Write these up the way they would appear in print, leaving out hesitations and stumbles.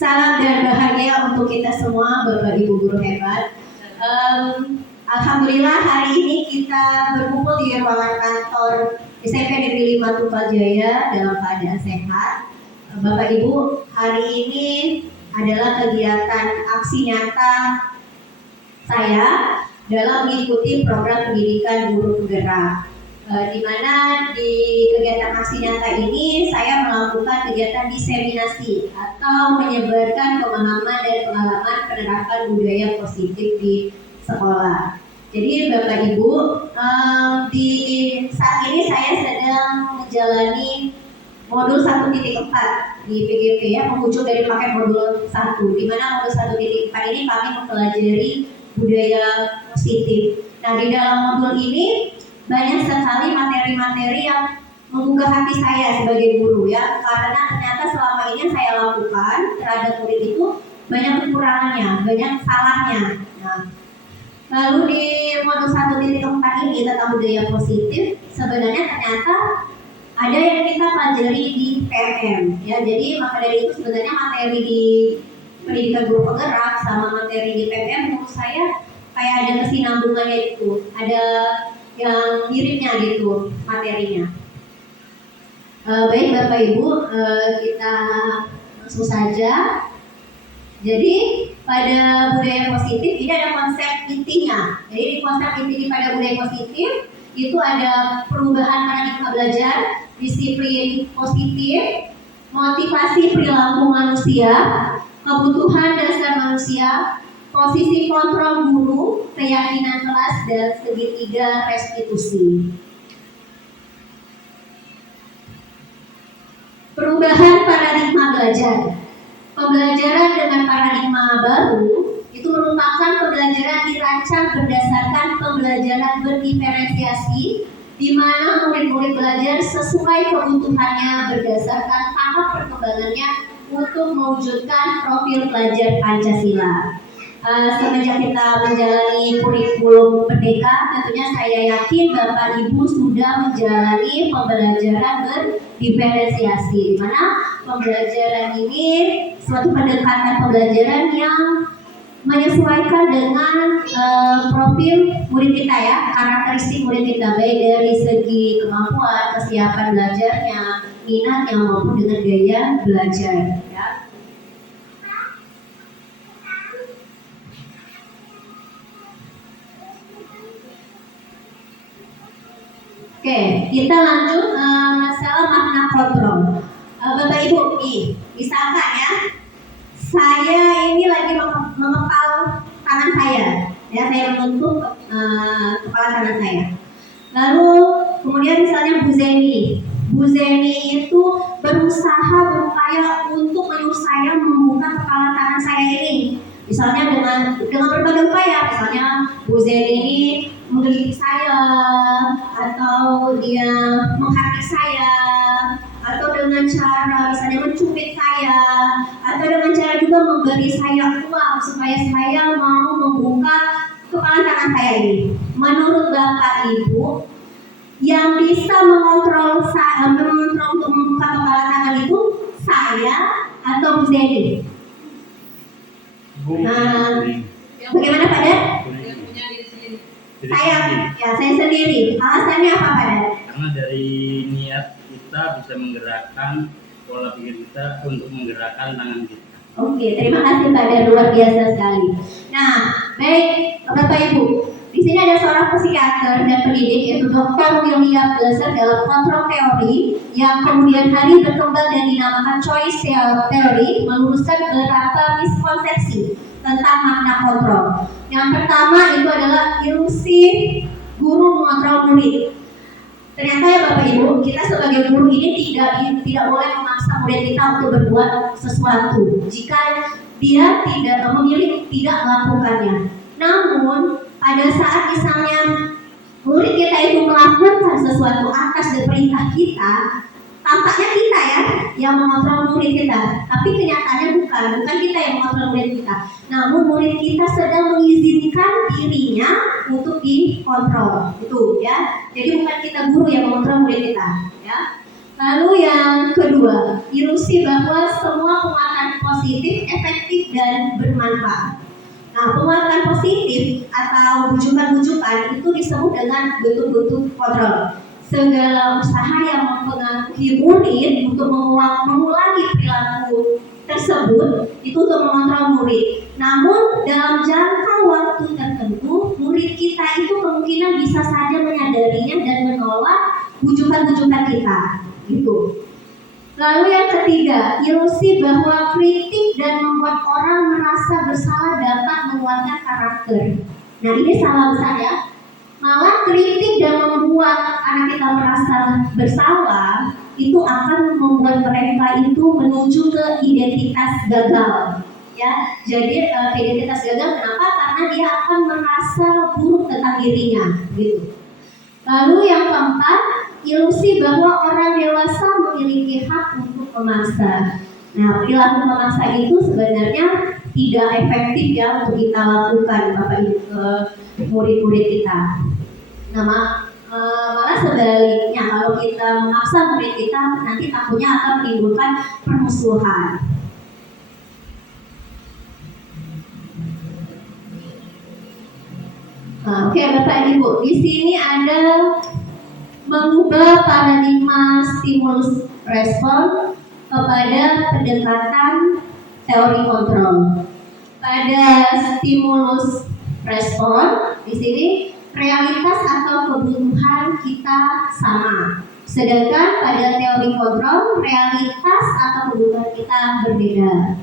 Salam dan bahagia untuk kita semua, Bapak Ibu guru hebat. Alhamdulillah hari ini kita berkumpul di ruangan kantor SMP Negeri 5 Tumpajaya dalam keadaan sehat. Bapak Ibu, hari ini adalah kegiatan aksi nyata saya dalam mengikuti program pendidikan guru penggerak. Di mana di kegiatan aksi nyata ini saya melakukan kegiatan diseminasi atau menyebarkan pemahaman dan pengalaman penerapan budaya positif di sekolah. Jadi Bapak Ibu, di saat ini saya sedang menjalani modul 1.4 di PGP ya, mengucuk dari paket modul 1, di mana modul 1.4 ini kami mempelajari budaya positif. Nah, di dalam modul ini banyak sekali materi-materi yang menggugah hati saya sebagai guru ya, karena ternyata selama ini yang saya lakukan terhadap murid itu banyak kekurangannya, banyak salahnya. Nah, lalu di modul 1.4 ini tentang budaya positif, sebenarnya ternyata ada yang kita pelajari di PMM ya. Jadi maka dari itu sebenarnya materi di pendidikan guru penggerak sama materi di PMM menurut saya kayak ada kesinambungannya itu, ada yang miripnya gitu materinya. Baik Bapak Ibu, kita langsung saja. Jadi pada budaya positif ini ada konsep intinya. Jadi di konsep inti pada budaya positif itu ada perubahan paradigma belajar, disiplin positif, motivasi perilaku manusia, kebutuhan dasar manusia, posisi kontrol guru, keyakinan kelas, dan segitiga restitusi. Perubahan paradigma belajar. Pembelajaran dengan paradigma baru itu merupakan pembelajaran dirancang berdasarkan pembelajaran berdiferensiasi, di mana murid-murid belajar sesuai kebutuhannya berdasarkan tahap perkembangannya untuk mewujudkan profil pelajar Pancasila. Semenjak kita menjalani kurikulum Merdeka, tentunya saya yakin Bapak Ibu sudah menjalani pembelajaran berdiferensiasi, di mana pembelajaran ini suatu pendekatan pembelajaran yang menyesuaikan dengan profil murid kita ya, karakteristik murid kita, baik dari segi kemampuan, kesiapan belajarnya, minatnya maupun dengan gaya belajar ya. Oke, kita lanjut masalah makna kontrol. Bapak Ibu, misalkan ya, saya ini lagi mengepal tangan saya, ya saya menentuk kepala tangan saya. Lalu kemudian misalnya Bu Zeni itu berupaya untuk menyuruh saya membuka kepala tangan saya ini. Misalnya dengan berbagai upaya, misalnya Bu Zeni ini menggigit saya, atau dia menghakimi saya, atau dengan cara misalnya mencubit saya, atau dengan cara juga memberi saya uang supaya saya mau membuka kepala tangan saya ini. Menurut Bapak Ibu, yang bisa mengontrol untuk membuka kepala tangan itu saya atau Bu Zeni? Bagaimana Pak Dan? Saya sendiri. Alasannya apa Pak Dan? Karena dari niat kita bisa menggerakkan pola pikir kita untuk menggerakkan tangan kita. Oke, terima kasih Pak Dan, luar biasa sekali. Nah, baik Bapak Ibu, di sini ada seorang psikiater dan pendidik yaitu Dr. William Glasser dalam kontrol teori yang kemudian hari berkembang dan dinamakan choice theory, meluruskan beberapa miskonsepsi tentang makna kontrol. Yang pertama itu adalah ilusi guru mengontrol murid. Ternyata ya Bapak Ibu, kita sebagai guru ini tidak boleh memaksa murid kita untuk berbuat sesuatu jika dia memilih tidak melakukannya. Namun pada saat misalnya murid kita itu melakukan sesuatu atas perintah kita, tampaknya kita ya yang mengontrol murid kita, tapi kenyataannya bukan kita yang mengontrol murid kita. Namun murid kita sedang mengizinkan dirinya untuk dikontrol, itu ya. Jadi bukan kita guru yang mengontrol murid kita, ya. Lalu yang kedua, ilusi bahwa semua penguatan positif, efektif, dan bermanfaat. Nah, penguatan positif atau bujukan-bujukan itu disebut dengan bentuk-bentuk kontrol. Segala usaha yang mempengaruhi murid untuk mengulangi perilaku tersebut itu untuk mengontrol murid. Namun dalam jangka waktu tertentu, murid kita itu kemungkinan bisa saja menyadarinya dan menolak bujukan-bujukan kita. Gitu. Lalu yang ketiga, ilusi bahwa kritik dan membuat orang merasa bersalah dapat menguatkan karakter. Nah, ini salah besar ya. Malah kritik dan membuat anak kita merasa bersalah itu akan membuat mereka itu menuju ke identitas gagal. Ya, jadi identitas gagal kenapa? Karena dia akan merasa buruk tentang dirinya, gitu. Lalu yang keempat, ilusi bahwa orang dewasa memiliki hak untuk memaksa. Nah, perilaku memaksa itu sebenarnya tidak efektif ya untuk kita lakukan, Bapak Ibu, ke murid-murid kita. Nah, malah sebaliknya kalau kita memaksa murid kita, nanti takutnya akan menimbulkan permusuhan. Oke, Bapak Ibu, di sini ada mengubah paradigma stimulus respon kepada pendekatan teori kontrol. Pada stimulus respon, di sini realitas atau kebutuhan kita sama. Sedangkan pada teori kontrol, realitas atau kebutuhan kita berbeda.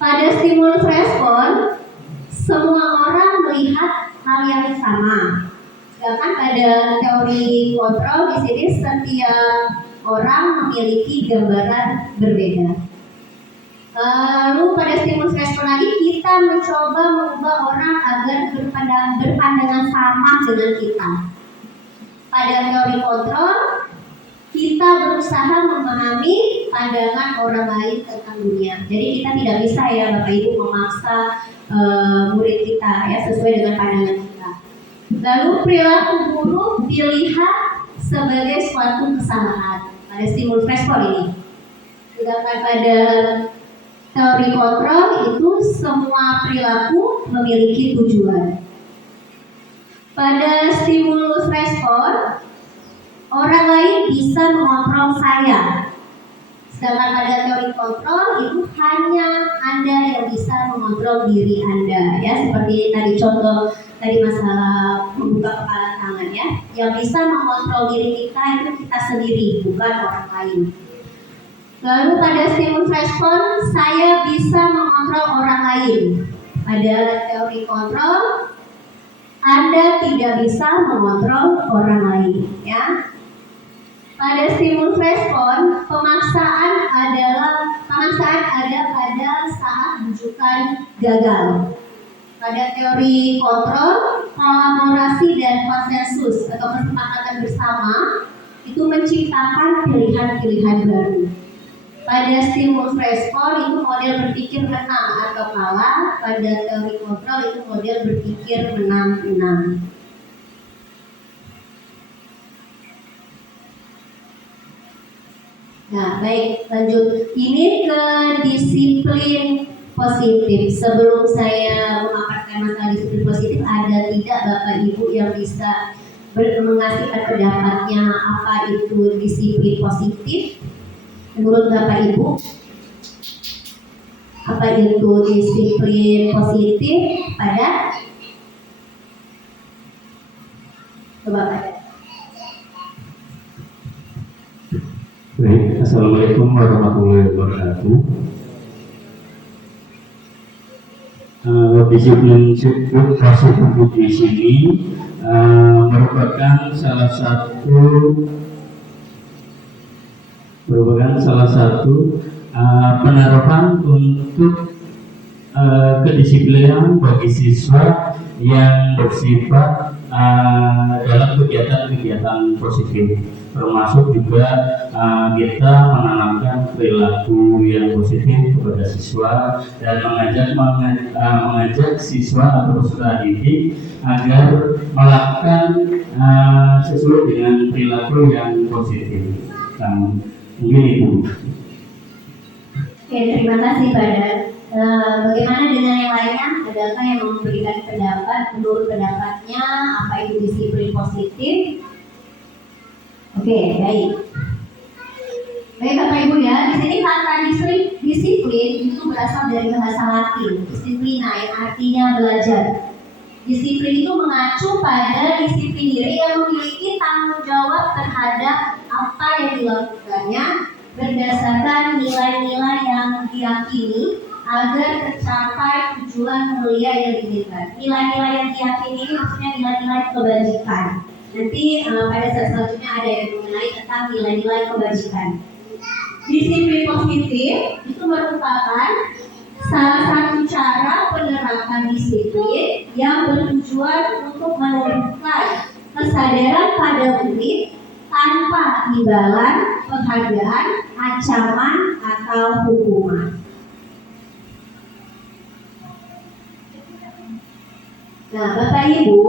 Pada stimulus respon, semua orang melihat hal yang sama. Sedangkan pada teori kontrol di sini setiap orang memiliki gambaran berbeda. Lalu pada stimulus respon lagi kita mencoba mengubah orang agar berpandangan sama dengan kita. Pada teori kontrol kita berusaha memahami pandangan orang lain tentang dunia. Jadi kita tidak bisa ya Bapak Ibu memaksa murid kita ya sesuai dengan pandangan kita. Lalu perilaku buruk dilihat sebagai suatu kesalahan pada stimulus respon ini. Sedangkan pada teori kontrol itu semua perilaku memiliki tujuan. Pada stimulus respon orang lain bisa mengontrol saya. Sedangkan pada teori kontrol itu hanya Anda yang bisa mengontrol diri Anda ya, seperti tadi contoh tadi masalah membuka kepala tangan ya. Yang bisa mengontrol diri kita itu kita sendiri, bukan orang lain. Lalu pada stimulus respon saya bisa mengontrol orang lain. Pada teori kontrol Anda tidak bisa mengontrol orang lain ya. Pada stimulus respon, pemaksaan ada pada saat bujukan gagal. Pada teori kontrol, kolaborasi dan konsensus atau kesepakatan bersama itu menciptakan pilihan-pilihan baru. Pada stimulus respon itu model berpikir menang atau kalah. Pada teori kontrol itu model berpikir menang-menang. Nah, baik, lanjut. Ini ke disiplin positif. Sebelum saya memaparkan masalah disiplin positif, ada tidak Bapak Ibu yang bisa mengasihkan pendapatnya apa itu disiplin positif? Menurut Bapak Ibu, apa itu disiplin positif pada Bapak? Baik, Assalamualaikum warahmatullahi wabarakatuh. Disiplin positif di sini merupakan salah satu penerapan untuk kedisiplinan bagi siswa yang bersifat dalam kegiatan-kegiatan positif, termasuk juga kita menanamkan perilaku yang positif kepada siswa dan mengajak siswa atau peserta didik agar melakukan sesuai dengan perilaku yang positif. Mungkin itu. Oke, terima kasih pada bagaimana dengan yang lainnya? Adakah yang memberikan pendapat menurut pendapatnya apa itu disiplin positif? Oke, baik. Baik Bapak Ibu ya, di sini kata disiplin itu berasal dari bahasa Latin, disiplina yang artinya belajar. Disiplin itu mengacu pada disiplin diri yang memiliki tanggung jawab terhadap apa yang dilakukannya berdasarkan nilai-nilai yang diyakini agar tercapai tujuan mulia yang diinginkan. Nilai-nilai yang diyakini ini maksudnya nilai-nilai kebajikan. Nanti pada saat selanjutnya ada yang mengenai tentang nilai-nilai kebajikan. Disiplin positif itu merupakan salah satu cara penerapan disiplin yang bertujuan untuk menumbuhkan kesadaran pada murid tanpa imbalan, penghargaan, ancaman, atau hukuman. Nah, Bapak Ibu,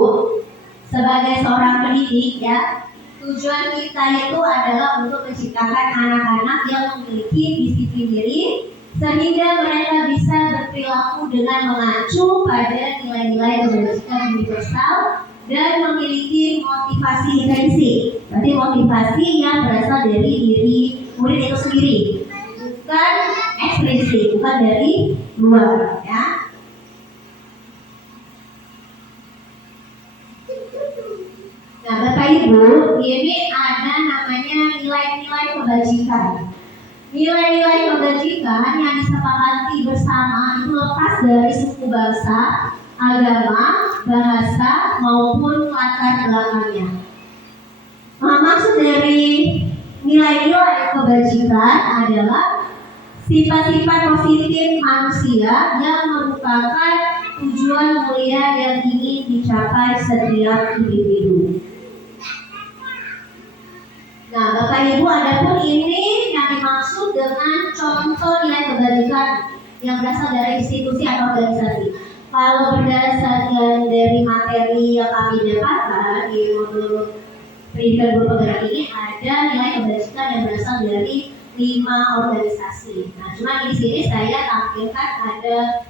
sebagai seorang pendidik ya, tujuan kita itu adalah untuk menciptakan anak-anak yang memiliki disiplin diri sehingga mereka bisa berperilaku dengan mengacu pada nilai-nilai kebajikan universal dan memiliki motivasi intrinsik. Berarti motivasi yang berasal dari diri murid itu sendiri, bukan ekstrinsik, bukan dari luar ya. Nah, Bapak Ibu, ini ada namanya nilai-nilai kebajikan. Nilai-nilai kebajikan yang disepakati bersama itu lepas dari suku bangsa, agama, bahasa, maupun latar belakangnya. Nah, maksud dari nilai-nilai kebajikan adalah sifat-sifat positif manusia yang merupakan tujuan mulia yang ingin dicapai setiap individu. Nah, Bapak Ibu, adapun ini yang dimaksud dengan contoh nilai kebajikan yang berasal dari institusi atau organisasi. Kalau berdasarkan dari materi yang kami dapatkan di modul pendidikan guru penggerak ini, ada nilai kebajikan yang berasal dari 5 organisasi. Nah, cuma di sini saya tampilkan ada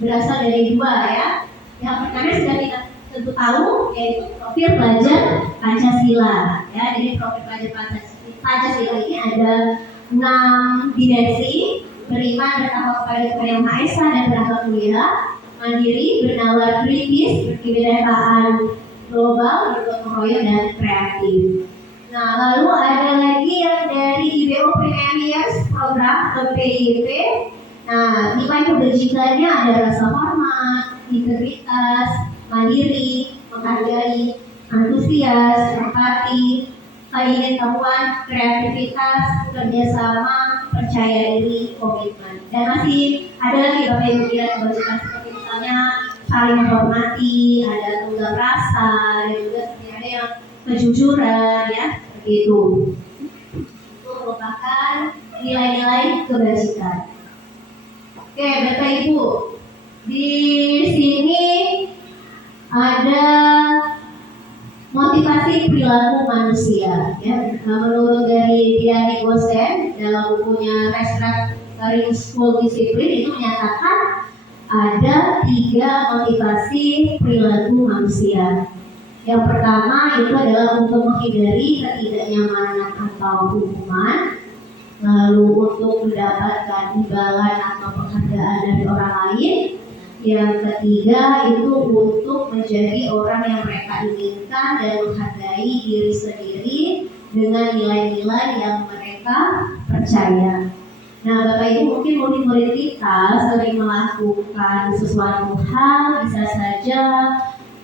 berasal dari 2 ya. Yang pertama sudah kita tentu tahu, yaitu profil pelajar Pancasila ya. Jadi profil pelajar Pancasila ini ada 6 dimensi: beriman, bertakwa kepada Tuhan Yang Maha Esa dan berakhlak mulia, mandiri, bernalar kritis, berkebinekaan global, bergotong royong, dan kreatif. Nah, lalu ada lagi yang dari IBO Premier Years Program atau PIP. Nah, nilai kebajikannya ada rasa hormat, integritas, mandiri, menghargai, antusias, empati, keingin-tahuan, kreativitas, kerjasama, percaya diri, komitmen. Dan masih ada lagi Bapak Ibu kebajikan seperti misalnya saling menghormati, ada tunggal rasa, dan juga seperti ada yang kejujuran ya, begitu. Itu merupakan nilai-nilai kebajikan. Oke, Bapak Ibu, di sini ada motivasi perilaku manusia ya. Menurut dari Diani Gosen dalam bukunya Restructuring School Discipline itu menyatakan ada 3 motivasi perilaku manusia. Yang pertama itu adalah untuk menghindari ketidaknyamanan atau hukuman, lalu untuk mendapatkan imbalan atau penghargaan dari orang lain. Yang ketiga itu untuk menjadi orang yang mereka inginkan dan menghargai diri sendiri dengan nilai-nilai yang mereka percaya. Nah, Bapak Ibu, mungkin murid-murid kita sering melakukan sesuatu hal, bisa saja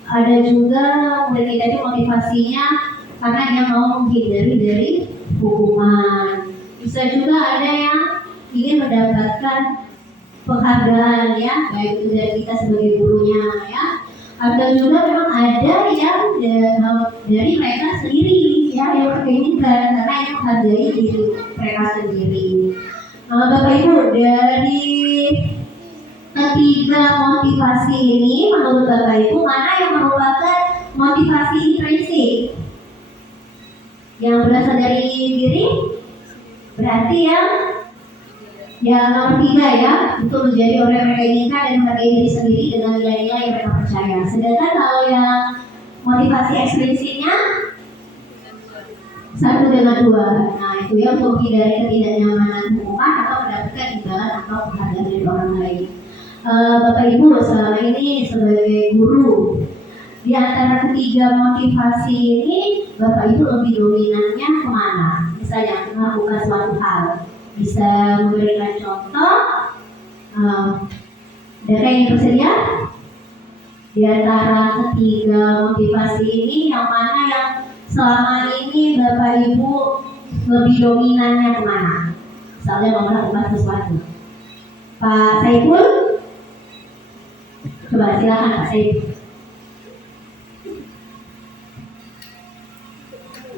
ada juga murid kita itu motivasinya karena dia mau menghindari dari hukuman. Bisa juga ada yang ingin mendapatkan penghargaan ya, baik itu dari kita sebagai gurunya ya, atau juga memang ada yang dari mereka sendiri ya, yang mereka inginkan karena yang menghargai diri mereka sendiri. Bapak Ibu, dari ketiga motivasi ini menurut Bapak Ibu mana yang merupakan motivasi intrinsik yang berasal dari diri? Berarti yang Yang nomor 3 ya, untuk menjadi orang yang mereka inginkan dan menghargai diri sendiri dengan nilai-nilai yang mereka percaya. Sedangkan kalau yang motivasi eksplisitnya 1 dengan 2. Nah itu ya untuk menghindari ketidaknyamanan hukuman atau mendapatkan imbalan atau penghargaan dari orang lain. Bapak Ibu selama ini sebagai guru, di antara ketiga motivasi ini Bapak Ibu lebih dominannya kemana? Misalnya melakukan suatu hal, bisa memberikan contoh. Adakah yang bersedia? Di antara ketiga motivasi ini yang mana yang selama ini Bapak Ibu lebih dominannya kemana? Misalnya mau melakukan sesuatu. Pak Saiful, coba silakan Pak Saiful.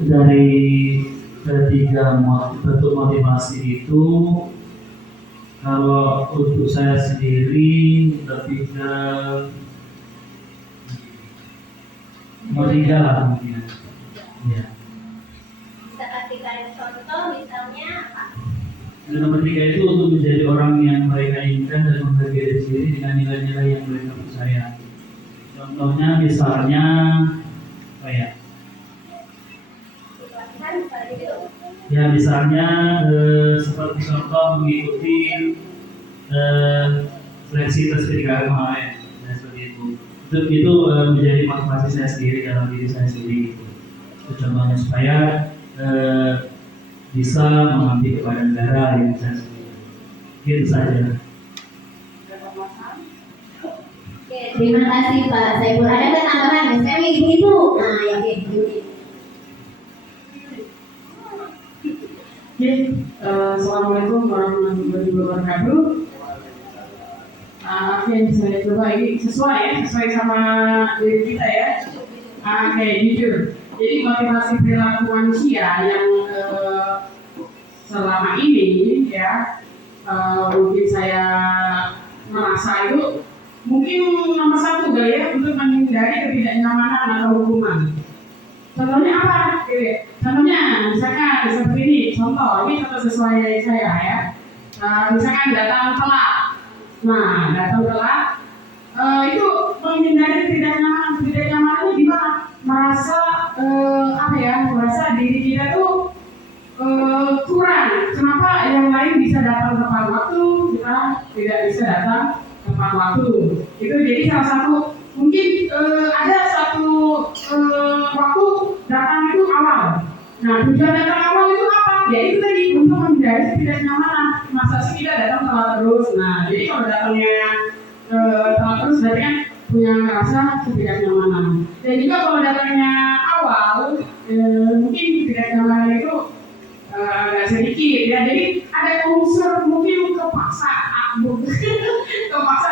Dari ketiga bentuk motivasi itu, kalau untuk saya sendiri lebih ke nomor 3 lah mungkin. Ya. Bisa kasihkan contoh misalnya apa? Nomor 3 itu untuk menjadi orang yang mereka inginkan dan menghargai diri sendiri dengan nilai-nilai yang mereka percaya. Contohnya misalnya apa ya? Ya misalnya seperti contoh mengikuti seleksi tes PDKM kemarin, ya seperti itu. Itu menjadi motivasi saya sendiri dalam diri saya sendiri. Itu contohnya supaya bisa mengabdi kepada negara yang saya sendiri. Gitu saja. Oke, terima kasih Pak Saiful. Ada tambahan? Saya itu. Nah, ya oke. Assalamualaikum warahmatullahi wabarakatuh. Oke, saya coba ini sesuai sama diri kita ya. Oke, jujur. Jadi motivasi perilaku manusia yang selama ini ya mungkin saya merasa itu mungkin nomor 1 kali ya, untuk menghindari ketidaknyamanan atau hukuman. Contohnya apa? Contohnya misalkan seperti ini, contoh sesuai saya ya. Misalkan datang telat. Nah, datang telat itu menghindari ketidaknyamanan gimana? Merasa merasa diri kita tuh kurang. Kenapa yang lain bisa datang tepat waktu, kita tidak bisa datang tepat waktu? Itu jadi salah satu. Mungkin ada satu waktu datang itu awal. Nah, tujuan datang awal itu apa? Ya itu tadi, untuk menghindari ketidaknyamanan. Masa sih kita datang telat terus? Nah, jadi kalau datangnya telat terus berarti kan punya rasa ketidaknyamanan. Dan juga kalau datangnya awal, mungkin ketidaknyamanan itu agak sedikit ya. Jadi ada unsur mungkin kepaksa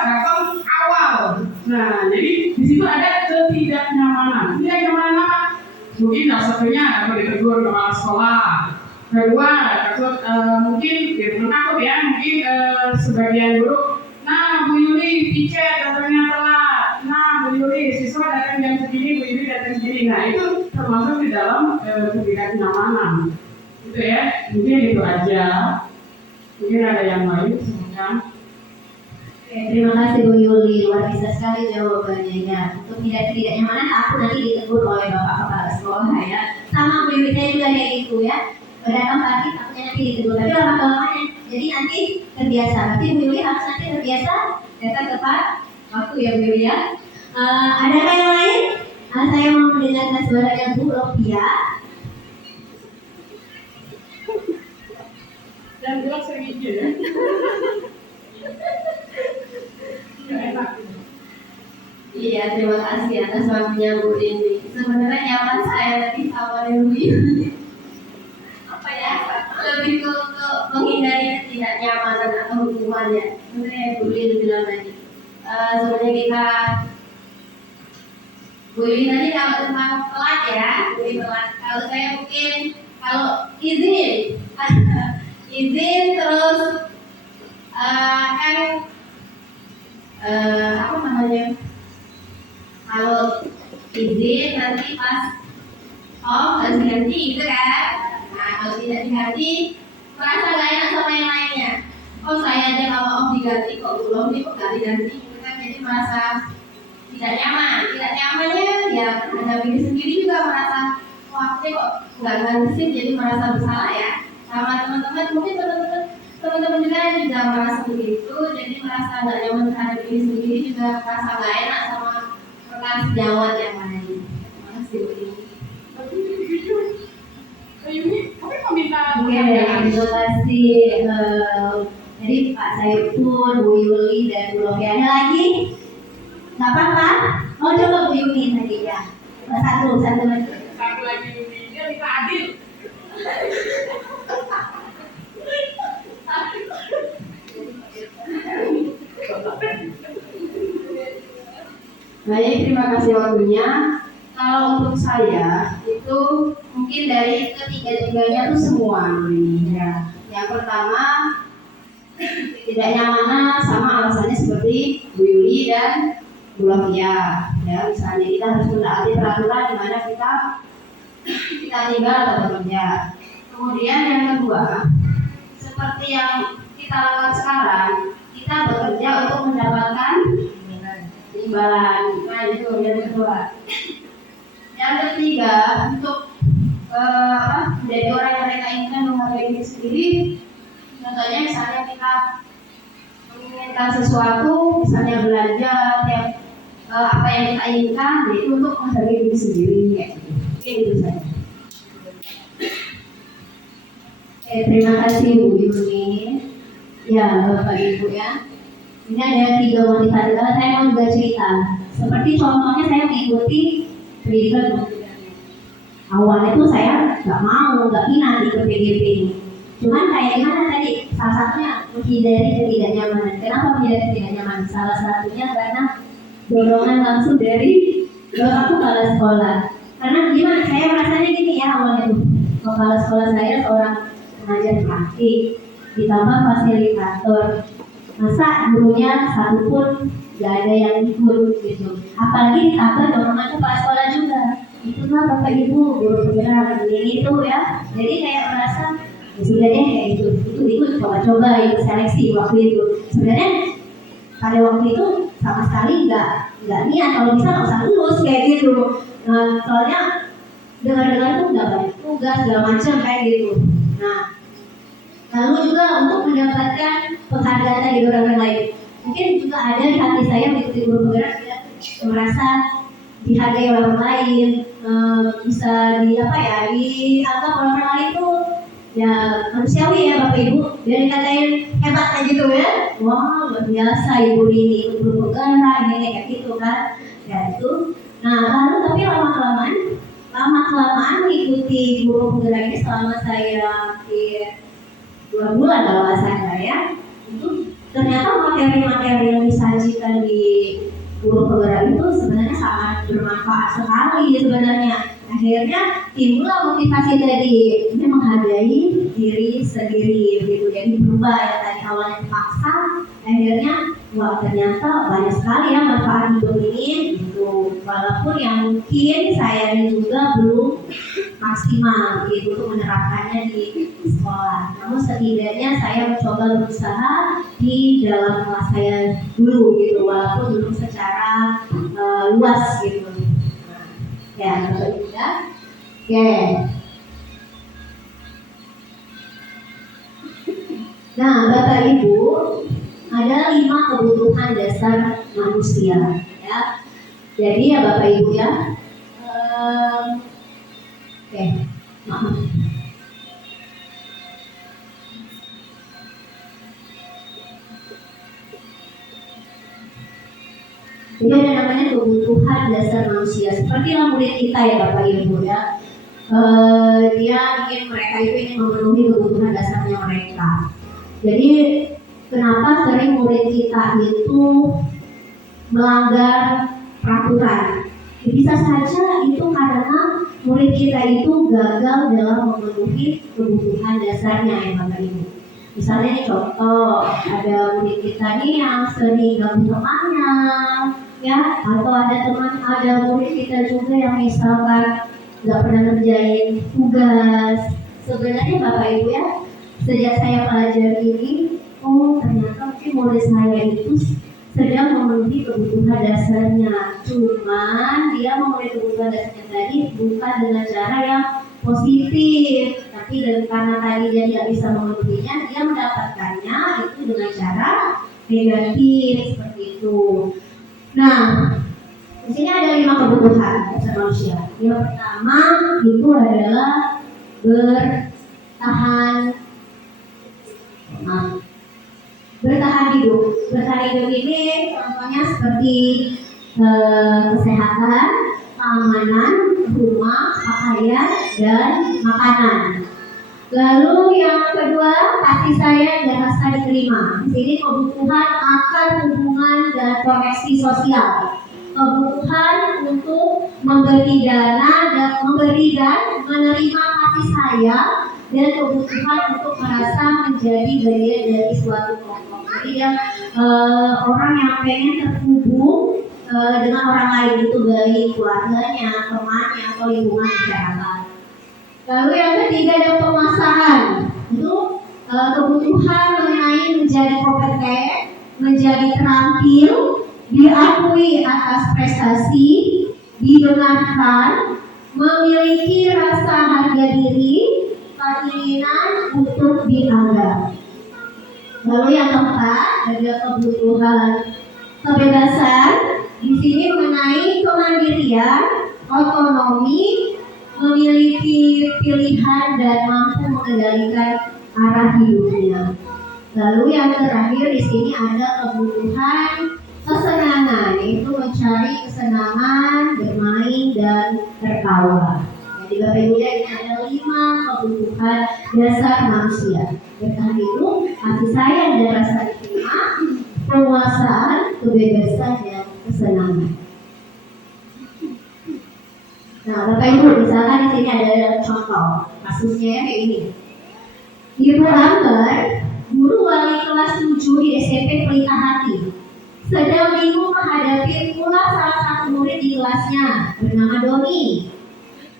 datang awal. Nah, jadi di situ ada ketidaknyamanan. Ketidaknyamanan apa? Mungkin salah satunya takut ditegur kepala sekolah. Kedua, takut mungkin takut ya, mungkin sebagian guru. Nah, Bu Yuli piket datangnya telat. Nah, Bu Yuli siswa datang jam segini, Bu Yuli datang segini. Nah, itu termasuk di dalam ketidaknyamanan. Itu ya, mungkin itu aja. Mungkin ada yang lain silakan. Terima kasih Bu Yuli, luar biasa sekali jawabannya ya. Untuk tidak nyamanan aku nanti ditegur oleh Bapak Kepala Sekolah ya. Sama Bu Yuli saya juga kayak gitu ya. Datang pagi takutnya nanti ditegur, tapi lama-lamanya jadi nanti terbiasa. Tapi Bu Yuli harus nanti terbiasa datang tepat waktu ya Bu Yuli ya. Adakah yang lain? Saya mau mendengarkan suaranya Bu Rophia. Dan bilang sering izin ya. Iya, terima kasih atas waktunya Bu Rini. Sebenarnya nyaman saya tadi awalnya Bu Yuli. Apa ya? Lebih ke menghindari ketidaknyamanan atau hukumannya. Sebenarnya Bu Rini bilang tadi. Sebenarnya kita Bu Yuli tadi kalau tentang telat ya, Bu Yuli telat. Kalau saya mungkin kalau izin, izin terus kan apa namanya? Kalau izin nanti pas harus diganti gitu kan. Nah kalau tidak diganti merasa gak enak sama yang lainnya. oh saya aja kalau om diganti kok belum nih kok ganti-ganti gitu kan, jadi merasa tidak nyaman. Tidak nyamannya ya ada diri sendiri juga merasa wah aku kok nggak ganti, jadi merasa bersalah ya. Sama teman-teman mungkin teman-teman juga merasa begitu, jadi merasa nggak nyaman terhadap diri sendiri, juga merasa nggak enak sama rekan sejawat yang lain. Terima kasih Bu Yuni. Kami mau minta Oke, terima kasih. Jadi Pak Saiful, Bu Yuli, dan Bu Lofi. Ada lagi? Nggak apa-apa? Oh coba Bu Yuni tadi ya. Satu lagi. satu lagi dia minta adil. Baik, terima kasih waktunya. Kalau untuk saya itu mungkin dari ketiga-tiganya itu semua ini ya. Yang pertama tidak nyamanan sama alasannya seperti Bu Yuli dan Bu Lovia. Ya, misalnya kita harus menaati peraturan di mana kita tinggal atau bekerja. Kemudian yang kedua, seperti yang kita lakukan sekarang, kita bekerja untuk mendapatkan imbalan. Nah itu yang kedua. Yang ketiga, untuk menjadi orang yang mereka inginkan menghargai diri sendiri. Contohnya misalnya kita menginginkan sesuatu, misalnya belanja tiap apa yang kita inginkan, yaitu untuk menghargai diri sendiri. Kayak gitu. Oke, itu saja. Oke, terima kasih Bu Yuni. Ya, Bapak Ibu ya. Ini ada 3 wanita negara, saya mau juga cerita. Seperti contohnya saya mengikuti pendidikan kebudayaan. Awalnya tuh saya nggak mau, nggak minat ikut PGP ini. Cuman kayak gimana tadi? Salah satunya menghindari ketidaknyamanan. Kenapa menghindari ketidaknyamanan? Salah satunya karena dorongan langsung dari bapakku kepala sekolah. Karena gimana? Saya merasanya gini ya awalnya tuh. Kepala sekolah saya seorang pengajar praktik, ditambah fasilitator. Masa gurunya satu pun gak ada yang ikut gitu. Apalagi ditambah dorongan kepala sekolah juga. Itulah Bapak Ibu guru penggerak ini itu ya. Jadi kayak merasa ya sudah deh kayak itu ikut coba-coba ikut seleksi waktu itu. Sebenarnya pada waktu itu sama sekali nggak niat kalau bisa nggak usah lulus kayak gitu. Soalnya dengar-dengar tuh nggak banyak tugas segala macam kayak gitu. Nah, lalu juga untuk mendapatkan penghargaan dari orang lain. Mungkin juga ada di hati saya mengikuti guru penggerak ya, merasa dihargai orang lain, bisa dianggap orang lain tuh ya manusiawi ya Bapak Ibu, biar dikatain hebat aja gitu ya. Wah luar biasa ibu ini ikut guru penggerak ini kayak gitu kan. Ya itu. Nah lalu tapi lama kelamaan mengikuti guru penggerak ini selama saya hampir 2 bulan kalau nggak salah ya. Itu ternyata materi-materi yang disajikan di guru penggerak itu sebenarnya sangat bermanfaat sekali sebenarnya. Akhirnya timbullah motivasi tadi, ini menghargai diri sendiri gitu. Jadi berubah yang tadi awalnya dipaksa, akhirnya wah ternyata banyak sekali ya manfaat hidup ini gitu. Walaupun yang mungkin saya juga belum maksimal gitu untuk menerapkannya di sekolah. Namun setidaknya saya mencoba berusaha di dalam kelas saya dulu gitu, walaupun belum secara luas gitu. Ya, Bapak Ibu ya. Oke. Nah, Bapak Ibu, ada 5 kebutuhan dasar manusia ya. Jadi ya Bapak Ibu ya. Oke, maaf. Jadi ada namanya kebutuhan dasar manusia. Seperti yang murid kita ya Bapak Ibu ya. Dia mereka itu ingin memenuhi kebutuhan dasarnya mereka. Jadi kenapa sering murid kita itu melanggar peraturan? Bisa saja itu karena murid kita itu gagal dalam memenuhi kebutuhan dasarnya ya Bapak Ibu. Misalnya ini contoh, ada murid kita nih yang sering ganggu temannya, ya, atau ada murid kita juga yang misalkan nggak pernah ngerjain tugas. Sebenarnya Bapak Ibu ya, sejak saya pelajari ini oh ternyata mungkin murid saya itu sedang memenuhi kebutuhan dasarnya, cuman dia memenuhi kebutuhan dasarnya tadi bukan dengan cara yang positif, tapi karena tadi dia tidak bisa memenuhinya, dia mendapatkannya itu dengan cara negatif seperti itu. Nah, di sini ada 5 kebutuhan dasar manusia. Yang pertama itu adalah bertahan hidup. Bertahan hidup ini contohnya seperti kesehatan, keamanan, rumah, pakaian, dan makanan. Lalu yang kedua, kasih sayang dan rasa diterima. Di sini kebutuhan akan hubungan dan koneksi sosial. Kebutuhan untuk memberi dana dan menerima kasih sayang, dan kebutuhan untuk merasa menjadi bagian dari suatu kelompok. Jadi orang yang pengen terhubung dengan orang lain, itu baik keluarganya, temannya, atau lingkungan masyarakat. Lalu yang ketiga ada pemasaran. Itu kebutuhan mengenai menjadi kompeten, menjadi terampil, diakui atas prestasi, dibenarkan, memiliki rasa harga diri, keinginan untuk dianggap. Lalu yang keempat ada kebutuhan kebebasan. Di sini mengenai kemandirian, otonomi, memiliki pilihan dan mampu mengendalikan arah hidupnya. Lalu yang terakhir di sini ada kebutuhan kesenangan, yaitu mencari kesenangan, bermain dan tertawa. Jadi Bapak Ibu ini ada 5 kebutuhan dasar manusia. Bertahan hidup, kasih sayang dan rasa diterima, penguasaan, kebebasan dan kesenangan. Nah, Bapak Ibu, misalkan di sini ada contoh kasusnya kayak ini. Ibu Amber, guru wali kelas 7 di SMP Pelita Hati, sedang bingung menghadapi pula salah satu murid di kelasnya bernama Doni.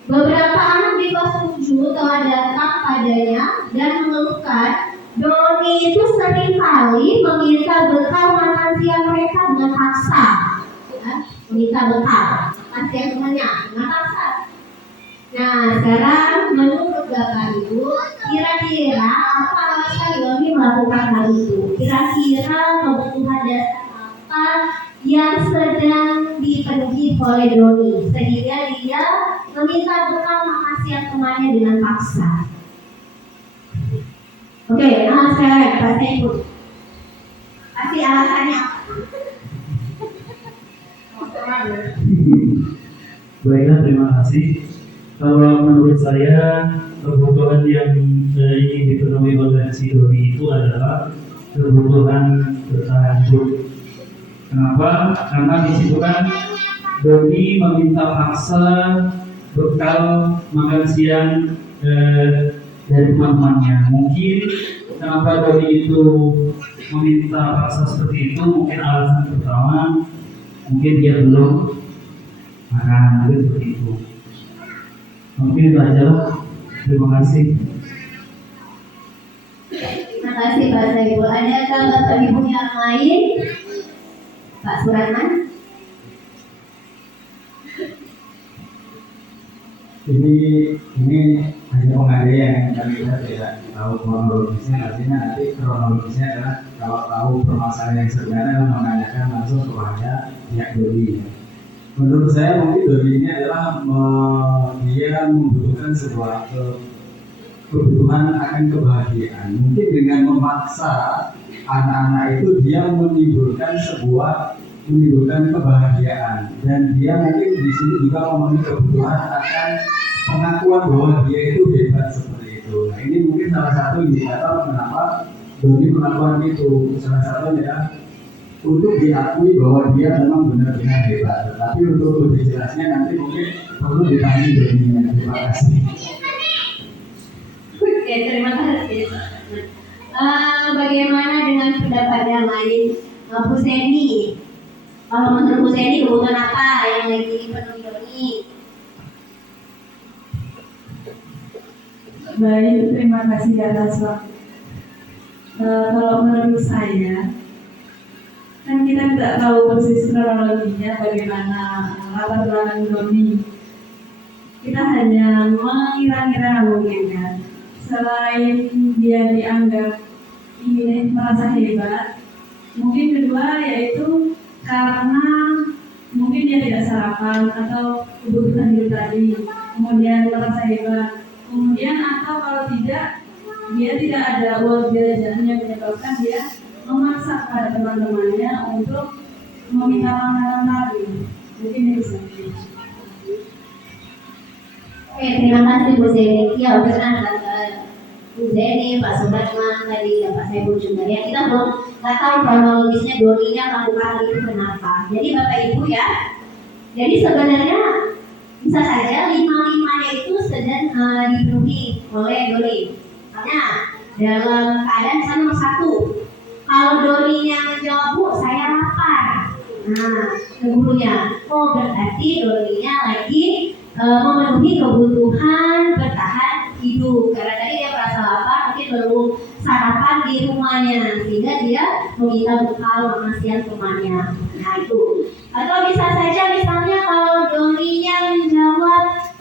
Beberapa anak di kelas 7 telah datang padanya dan mengeluhkan Doni itu seringkali meminta bekal makan siang mereka dengan paksa. Meminta bekal makan siang temannya dengan paksa. Nah, sekarang menurut Bapak Ibu, kira-kira apa alasan Doni melakukan hal itu? Kira-kira kebutuhan dasar apa yang sedang dipenuhi oleh Doni sehingga dia meminta bekal makan siang temannya dengan paksa? Oke, nah sekarang Pak Ibu kasih alasannya apa? Baiklah, terima kasih. Kalau menurut saya kebutuhan yang ingin dipenuhi oleh si Doni itu adalah kebutuhan bertahan hidup. Kenapa? Karena di situ kan Doni meminta paksa bekal makan siang dari teman-temannya. Mungkin kenapa Doni itu meminta paksa seperti itu? Mungkin alasan pertama, mungkin dia belum makan seperti itu. Mungkin itu aja lah. Terima kasih. Terima kasih Pak Saiful. Adakah Bapak Ibu yang lain? Pak Suratman? Ini hanya pengandaian, kita tidak tahu kronologisnya. Artinya nanti kronologisnya adalah kalau tahu permasalahan yang sebenarnya menanyakan langsung kepada pihak Doni. Menurut saya mungkin Doni ini adalah dia membutuhkan sebuah kebutuhan akan kebahagiaan. Mungkin dengan memaksa anak-anak itu dia menimbulkan kebahagiaan, dan dia mungkin di sini juga memenuhi kebutuhan akan pengakuan bahwa dia itu hebat seperti itu. Nah, ini mungkin salah satu indikator kenapa Doni melakukan itu. Salah satunya untuk diakui bahwa dia memang benar-benar hebat. Tetapi untuk lebih jelasnya nanti mungkin perlu ditanya Doni. Terima kasih. Oke, terima kasih. Bagaimana dengan pendapat yang lain? Bu Seni, kalau menurut Bu Seni kebutuhan apa yang lagi dipenuhi Doni? Baik, terima kasih atas waktu. Kalau menurut saya, kan kita tidak tahu persis kronologinya bagaimana latar belakang Doni. Kita hanya mengira-ngira mungkin kan. Selain dia dianggap ingin merasa hebat, mungkin kedua yaitu karena mungkin dia tidak sarapan atau kebutuhan hidup tadi, kemudian merasa hebat, kemudian atau kalau tidak dia tidak ada uang jajan yang menyebabkan dia memaksa pada teman-temannya untuk meminta makanan tadi. Mungkin itu saja. Oke, terima kasih Bu Zeni. Ya, benar kata Bu Zeni, Pak Subatman tadi, ya Pak Saiful juga. Ya, kita belum nggak tahu kronologisnya Doninya melakukan hal itu kenapa. Jadi Bapak Ibu ya, jadi sebenarnya bisa saja lima-limanya itu sedang dipenuhi oleh Doni. Karena dalam keadaan misalnya nomor 1, kalau Doninya menjawab, Bu, saya lapar. Nah, ke gurunya, oh berarti Doninya lagi memenuhi kebutuhan bertahan hidup. Karena tadi dia merasa lapar, mungkin belum sarapan di rumahnya, sehingga dia meminta bekal makan siang temannya. Nah itu. Atau bisa saja misalnya kalau Doninya menjawab,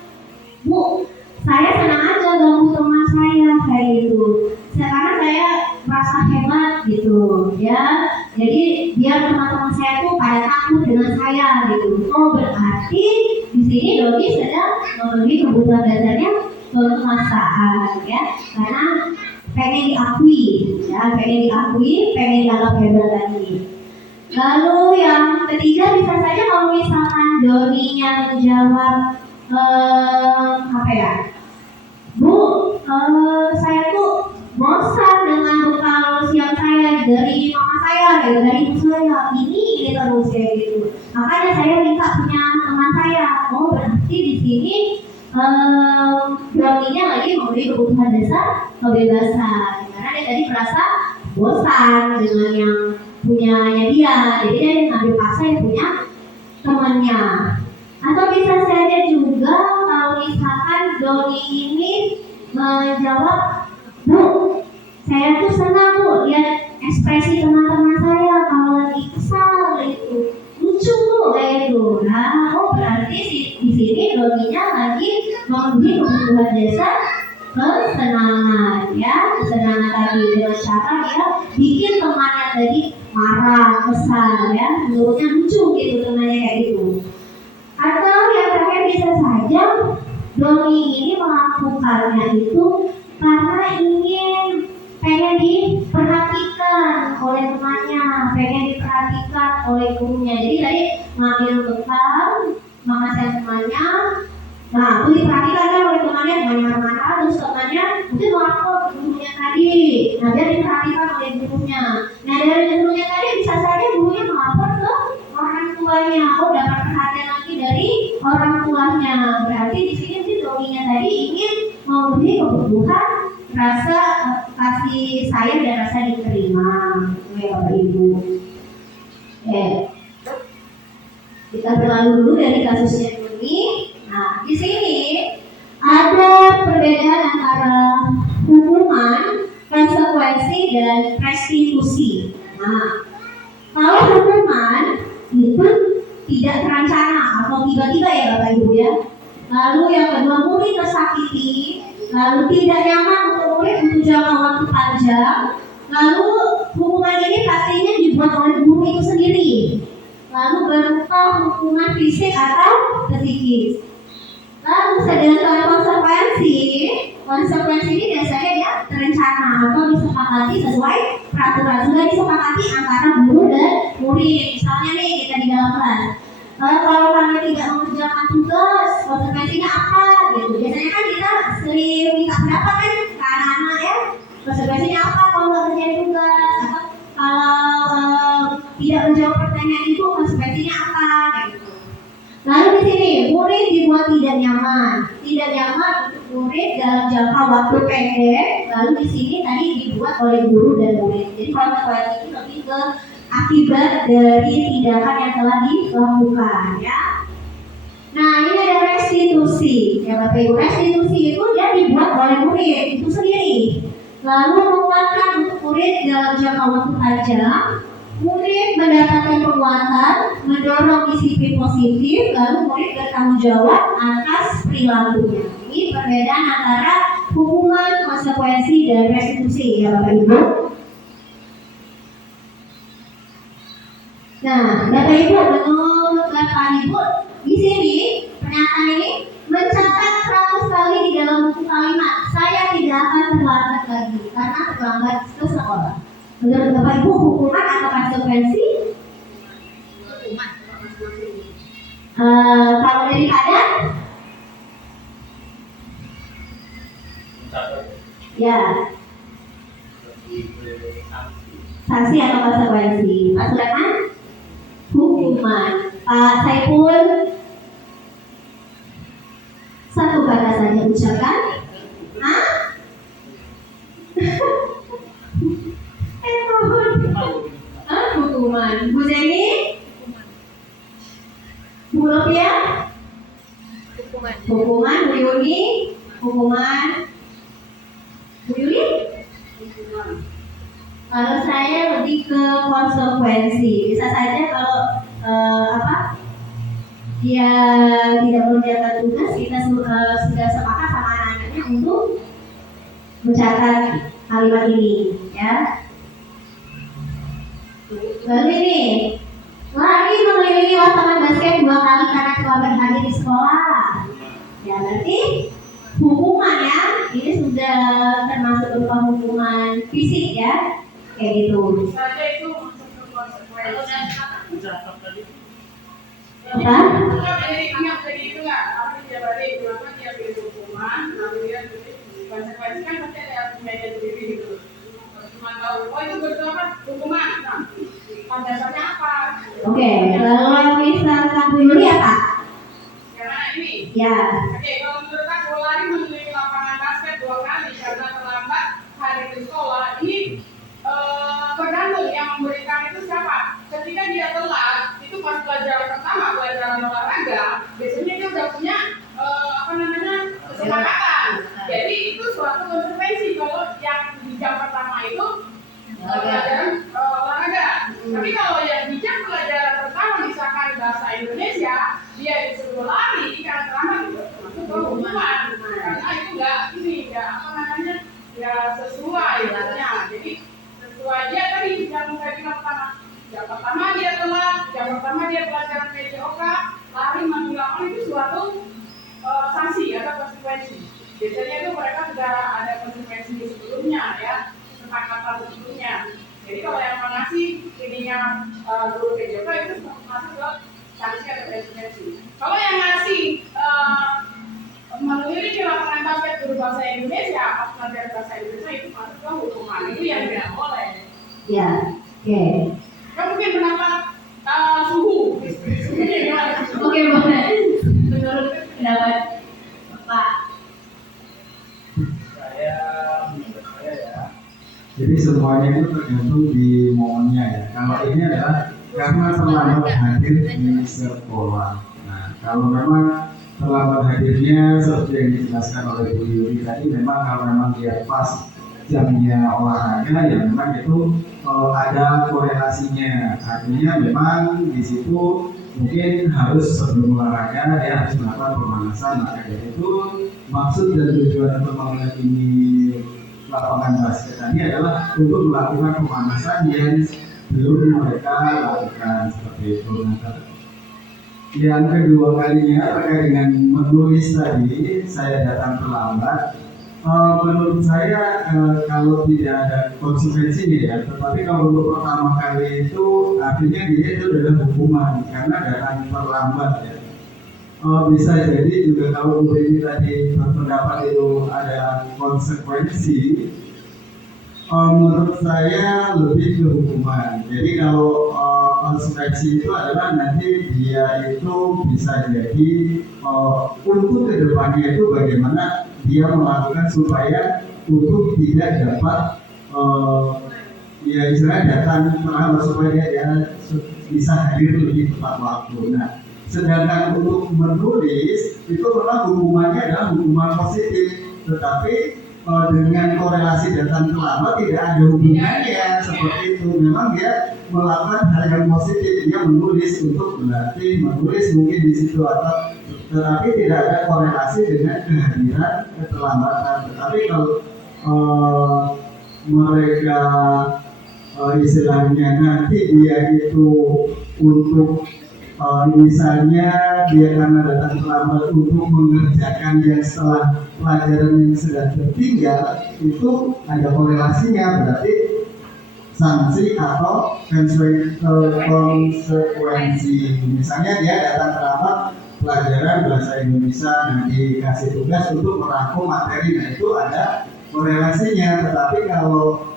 Bu, saya senang aja ganggu teman saya kayak gitu. Sekarang saya merasa hebat gitu, ya. Jadi biar teman-teman saya tuh pada takut dengan saya gitu. Oh berarti di sini Doni sedang memenuhi kebutuhan dasarnya kekuasaan, ya. Karena pengen diakui, ya, pengen dianggap hebat lagi. Lalu yang ketiga bisa saja kalau misalkan Doninya menjawab apa ya, Bu, saya tuh bosan dengan bekal siang saya dari mama saya, ya, dari ibu saya. Ini terus kayak gitu. Makanya saya minta punya teman saya. Oh berarti di sini Doninya lagi memberi kebutuhan dasar kebebasan. Karena dia tadi merasa bosan dengan yang punyanya dia. Jadi dia ngambil paksa yang punya temannya. Atau bisa saja juga kalau misalkan Doni ini menjawab, Bu, saya tuh senang Bu lihat ekspresi teman-teman saya kalau lagi kesal gitu, lucu Bu kayak itu. Nah, oh berarti di sini Doninya lagi memenuhi kebutuhan dasar kesenangan, ya, kesenangan tadi dengan cara dia bikin temannya tadi marah, kesal, ya, menurutnya lucu gitu temannya kayak gitu. Atau yang terakhir bisa saja Doni ini melakukannya itu karena pengen diperhatikan oleh temannya, pengen diperhatikan oleh gurunya. Jadi tadi ngambil bekal, makan siang temannya. Nah, itu diperhatikan kan oleh temannya, marah-marah, terus temannya mungkin melapor ke gurunya tadi. Nah, dia diperhatikan oleh gurunya. Nah, dari gurunya tadi bisa saja gurunya melapor ke orang tuanya. Oh, dapat perhatian lagi dari orang tuanya. Berarti di sini sih Doninya tadi ingin memenuhi kebutuhan rasa kasih sayang dan rasa diterima, ya Bapak Ibu. Kita berlalu dulu dari kasusnya Doni. Nah, di sini ada perbedaan antara hukuman, konsekuensi, dan restitusi. Nah, kalau hukuman itu tidak terencana atau tiba-tiba ya Bapak Ibu ya. Lalu yang kedua, murid tersakiti, lalu tidak nyaman untuk murid untuk jangka waktu panjang. Lalu hukuman ini pastinya dibuat oleh guru itu sendiri. Lalu berupa hukuman fisik atau psikis. Lalu sedangkan konsekuensi ini biasanya dia terencana atau disepakati sesuai peraturan, sudah disepakati antara guru dan murid. Misalnya nih kita di dalam kelas, kalau kami tidak mengerjakan tugas, konsekuensinya apa? Gitu. Biasanya kan kita sering minta pendapat kan ke anak-anak ya. Konsekuensinya apa kalau nggak kerjain tugas? Atau kalau tidak menjawab pertanyaan itu konsekuensinya apa? Kayak gitu. Lalu di sini murid dibuat tidak nyaman untuk murid dalam jangka waktu pendek. Lalu di sini tadi dibuat oleh guru dan murid. Jadi konsekuensi ini lebih ke akibat dari tindakan yang telah dilakukan, ya. Nah, ini ada restitusi, ya Bapak Ibu. Restitusi itu dia dibuat oleh murid itu sendiri. lalu menguatkan untuk murid dalam jangka waktu panjang. Murid mendapatkan penguatan, mendorong disiplin positif, lalu murid bertanggung jawab atas perilakunya. Ini perbedaan antara hukuman, konsekuensi, dan restitusi ya Bapak Ibu. Nah, Bapak Ibu, menurut Bapak Ibu, di sini pernyataan ini mencatat 100 kali di dalam buku kalimat. Saya tidak akan terlambat lagi karena terlambat ke sekolah. Menurut Bapak Ibu, hukuman atau konsekuensi? Hukuman. Kalau daripada? Ya. Sanksi atau konsekuensi? Pak Sulaiman? Hukuman. Pak Saiful? Satu kata saja ucapkan. Hah? Hukuman. Bu Zeni? Bu Lovia? Hukuman. Hukuman. Bu Yuni? Hukuman. Bu Yuli? Hukuman. Kalau saya lebih ke konsekuensi. Bisa saja kalau dia tidak menjalankan tugas, kita sudah sepakat sama anak-anaknya untuk mencatat kalimat ini, ya. Lalu ini, lari mengelilingi lapangan basket 2 kali karena terlambat hadir di sekolah. Ya berarti hukuman ya, ini sudah termasuk berupa hukuman fisik ya, kayak gitu. Saja itu masuk ke konsekuensi. Apa? Ingat jadi itu nggak? Apa dia balik? Kenapa dia beri hukuman? Kenapa dia beri konsekuensi? Kan pasti ada media sendiri gitu. Cuma tahu, oh itu betul apa? Hukuman. Nah, pada dasarnya apa? Oke, kalau misalkan Bu Yuli apa? Yang mana ini? Ya. Oke, kalau menurut aku lari mengelilingi lapangan basket 2 kali karena terlambat hari di sekolah. Ini tergantung yang memberikan itu siapa. Ketika dia telat, itu pas pelajaran pertama, pelajaran olahraga, biasanya dia udah punya kesepakatan. Jadi itu suatu konsekuensi kalau yang di jam pertama itu pelajaran olahraga. Tapi kalau yang di jam pelajaran pertama misalkan bahasa Indonesia, dia disuruh lari karena terlambat itu masuk ke hukuman. Karena itu nggak sesuai ya. Jadi sesuai dia tadi yang saya bilang pertama. Yang pertama dia telat, yang pertama dia pelajaran PJOK, lari menghilang itu suatu sanksi atau konsekuensi. Biasanya itu mereka sudah ada konsekuensi sebelumnya ya, kesepakatan sebelumnya. Jadi kalau yang mengasih ininya guru PJOK itu masuk ke sanksi atau konsekuensi. Kalau yang ngasih mengelilingi lapangan basket guru bahasa Indonesia, pas pelajaran bahasa Indonesia itu masuk ke hukuman. Itu yang tidak boleh. Ya, oke. Kan mungkin pendapat suhu. Oke, boleh. Menurut pendapat Pak. Menurut saya ya. Jadi semuanya itu tergantung di momennya ya. Kalau ini adalah karena terlambat hadir di sekolah. Nah, kalau memang terlambat hadirnya seperti yang dijelaskan oleh Bu Yuli tadi, memang kalau memang dia pas jamnya olahraga, ya memang itu ada korelasinya. Artinya memang di situ mungkin harus sebelum olahraga dia harus melakukan pemanasan. Maka dari itu maksud dan tujuan untuk menggunakan ini lapangan basket tadi adalah untuk melakukan pemanasan yang belum mereka lakukan seperti itu. Yang kedua kalinya terkait dengan menulis tadi, saya datang terlambat. Menurut saya kalau tidak ada konsekuensi ya, tetapi kalau untuk pertama kali itu artinya dia itu adalah hukuman karena datang terlambat ya. Bisa jadi juga kalau ini tadi berpendapat itu ada konsekuensi, menurut saya lebih ke hukuman. Jadi kalau konsekuensi itu adalah nanti dia itu bisa jadi untuk kedepannya itu bagaimana dia melakukan supaya untuk tidak dapat ya istilahnya datang terlambat supaya dia bisa hadir lebih tepat waktu. Nah, sedangkan untuk menulis itu memang hukumannya adalah hukuman positif, tetapi dengan korelasi datang terlambat tidak ada hubungannya seperti itu. Memang dia melakukan hal yang positif, dia menulis untuk berarti menulis mungkin di situ atau tetapi tidak ada korelasi dengan kehadiran keterlambatan. Tetapi kalau mereka istilahnya nanti dia itu untuk misalnya dia karena datang terlambat untuk mengerjakan yang setelah pelajaran yang sedang tertinggal, itu ada korelasinya, berarti sanksi atau konsekuensi. Misalnya dia datang terlambat pelajaran bahasa Indonesia dan dikasih tugas untuk merangkum materi, nah itu ada korelasinya. Tetapi kalau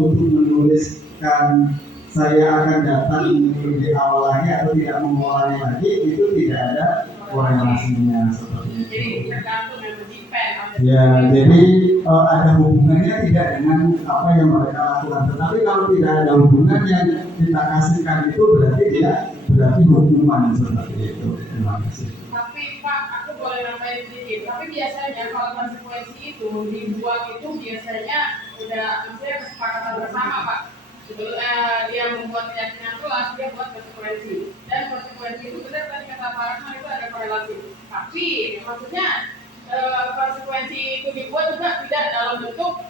untuk menuliskan saya akan datang di awalnya atau tidak mengulangnya lagi, itu tidak ada korelasinya seperti itu. Jadi tergantung yang depend. Ya, jadi ada hubungannya tidak dengan apa yang mereka lakukan. Tetapi kalau tidak ada hubungan yang kita kasihkan itu berarti dia berarti hukuman seperti itu. Terima kasih. Tapi Pak, aku boleh nambahin sedikit. Tapi biasanya kalau konsekuensi itu dibuat itu biasanya udah maksudnya kesepakatan bersama Pak. Sebelum dia membuat keyakinan kelas, dia buat konsekuensi. Dan konsekuensi itu benar tadi kata Pak Rahman itu ada korelasi. Tapi maksudnya konsekuensi itu dibuat juga tidak dalam bentuk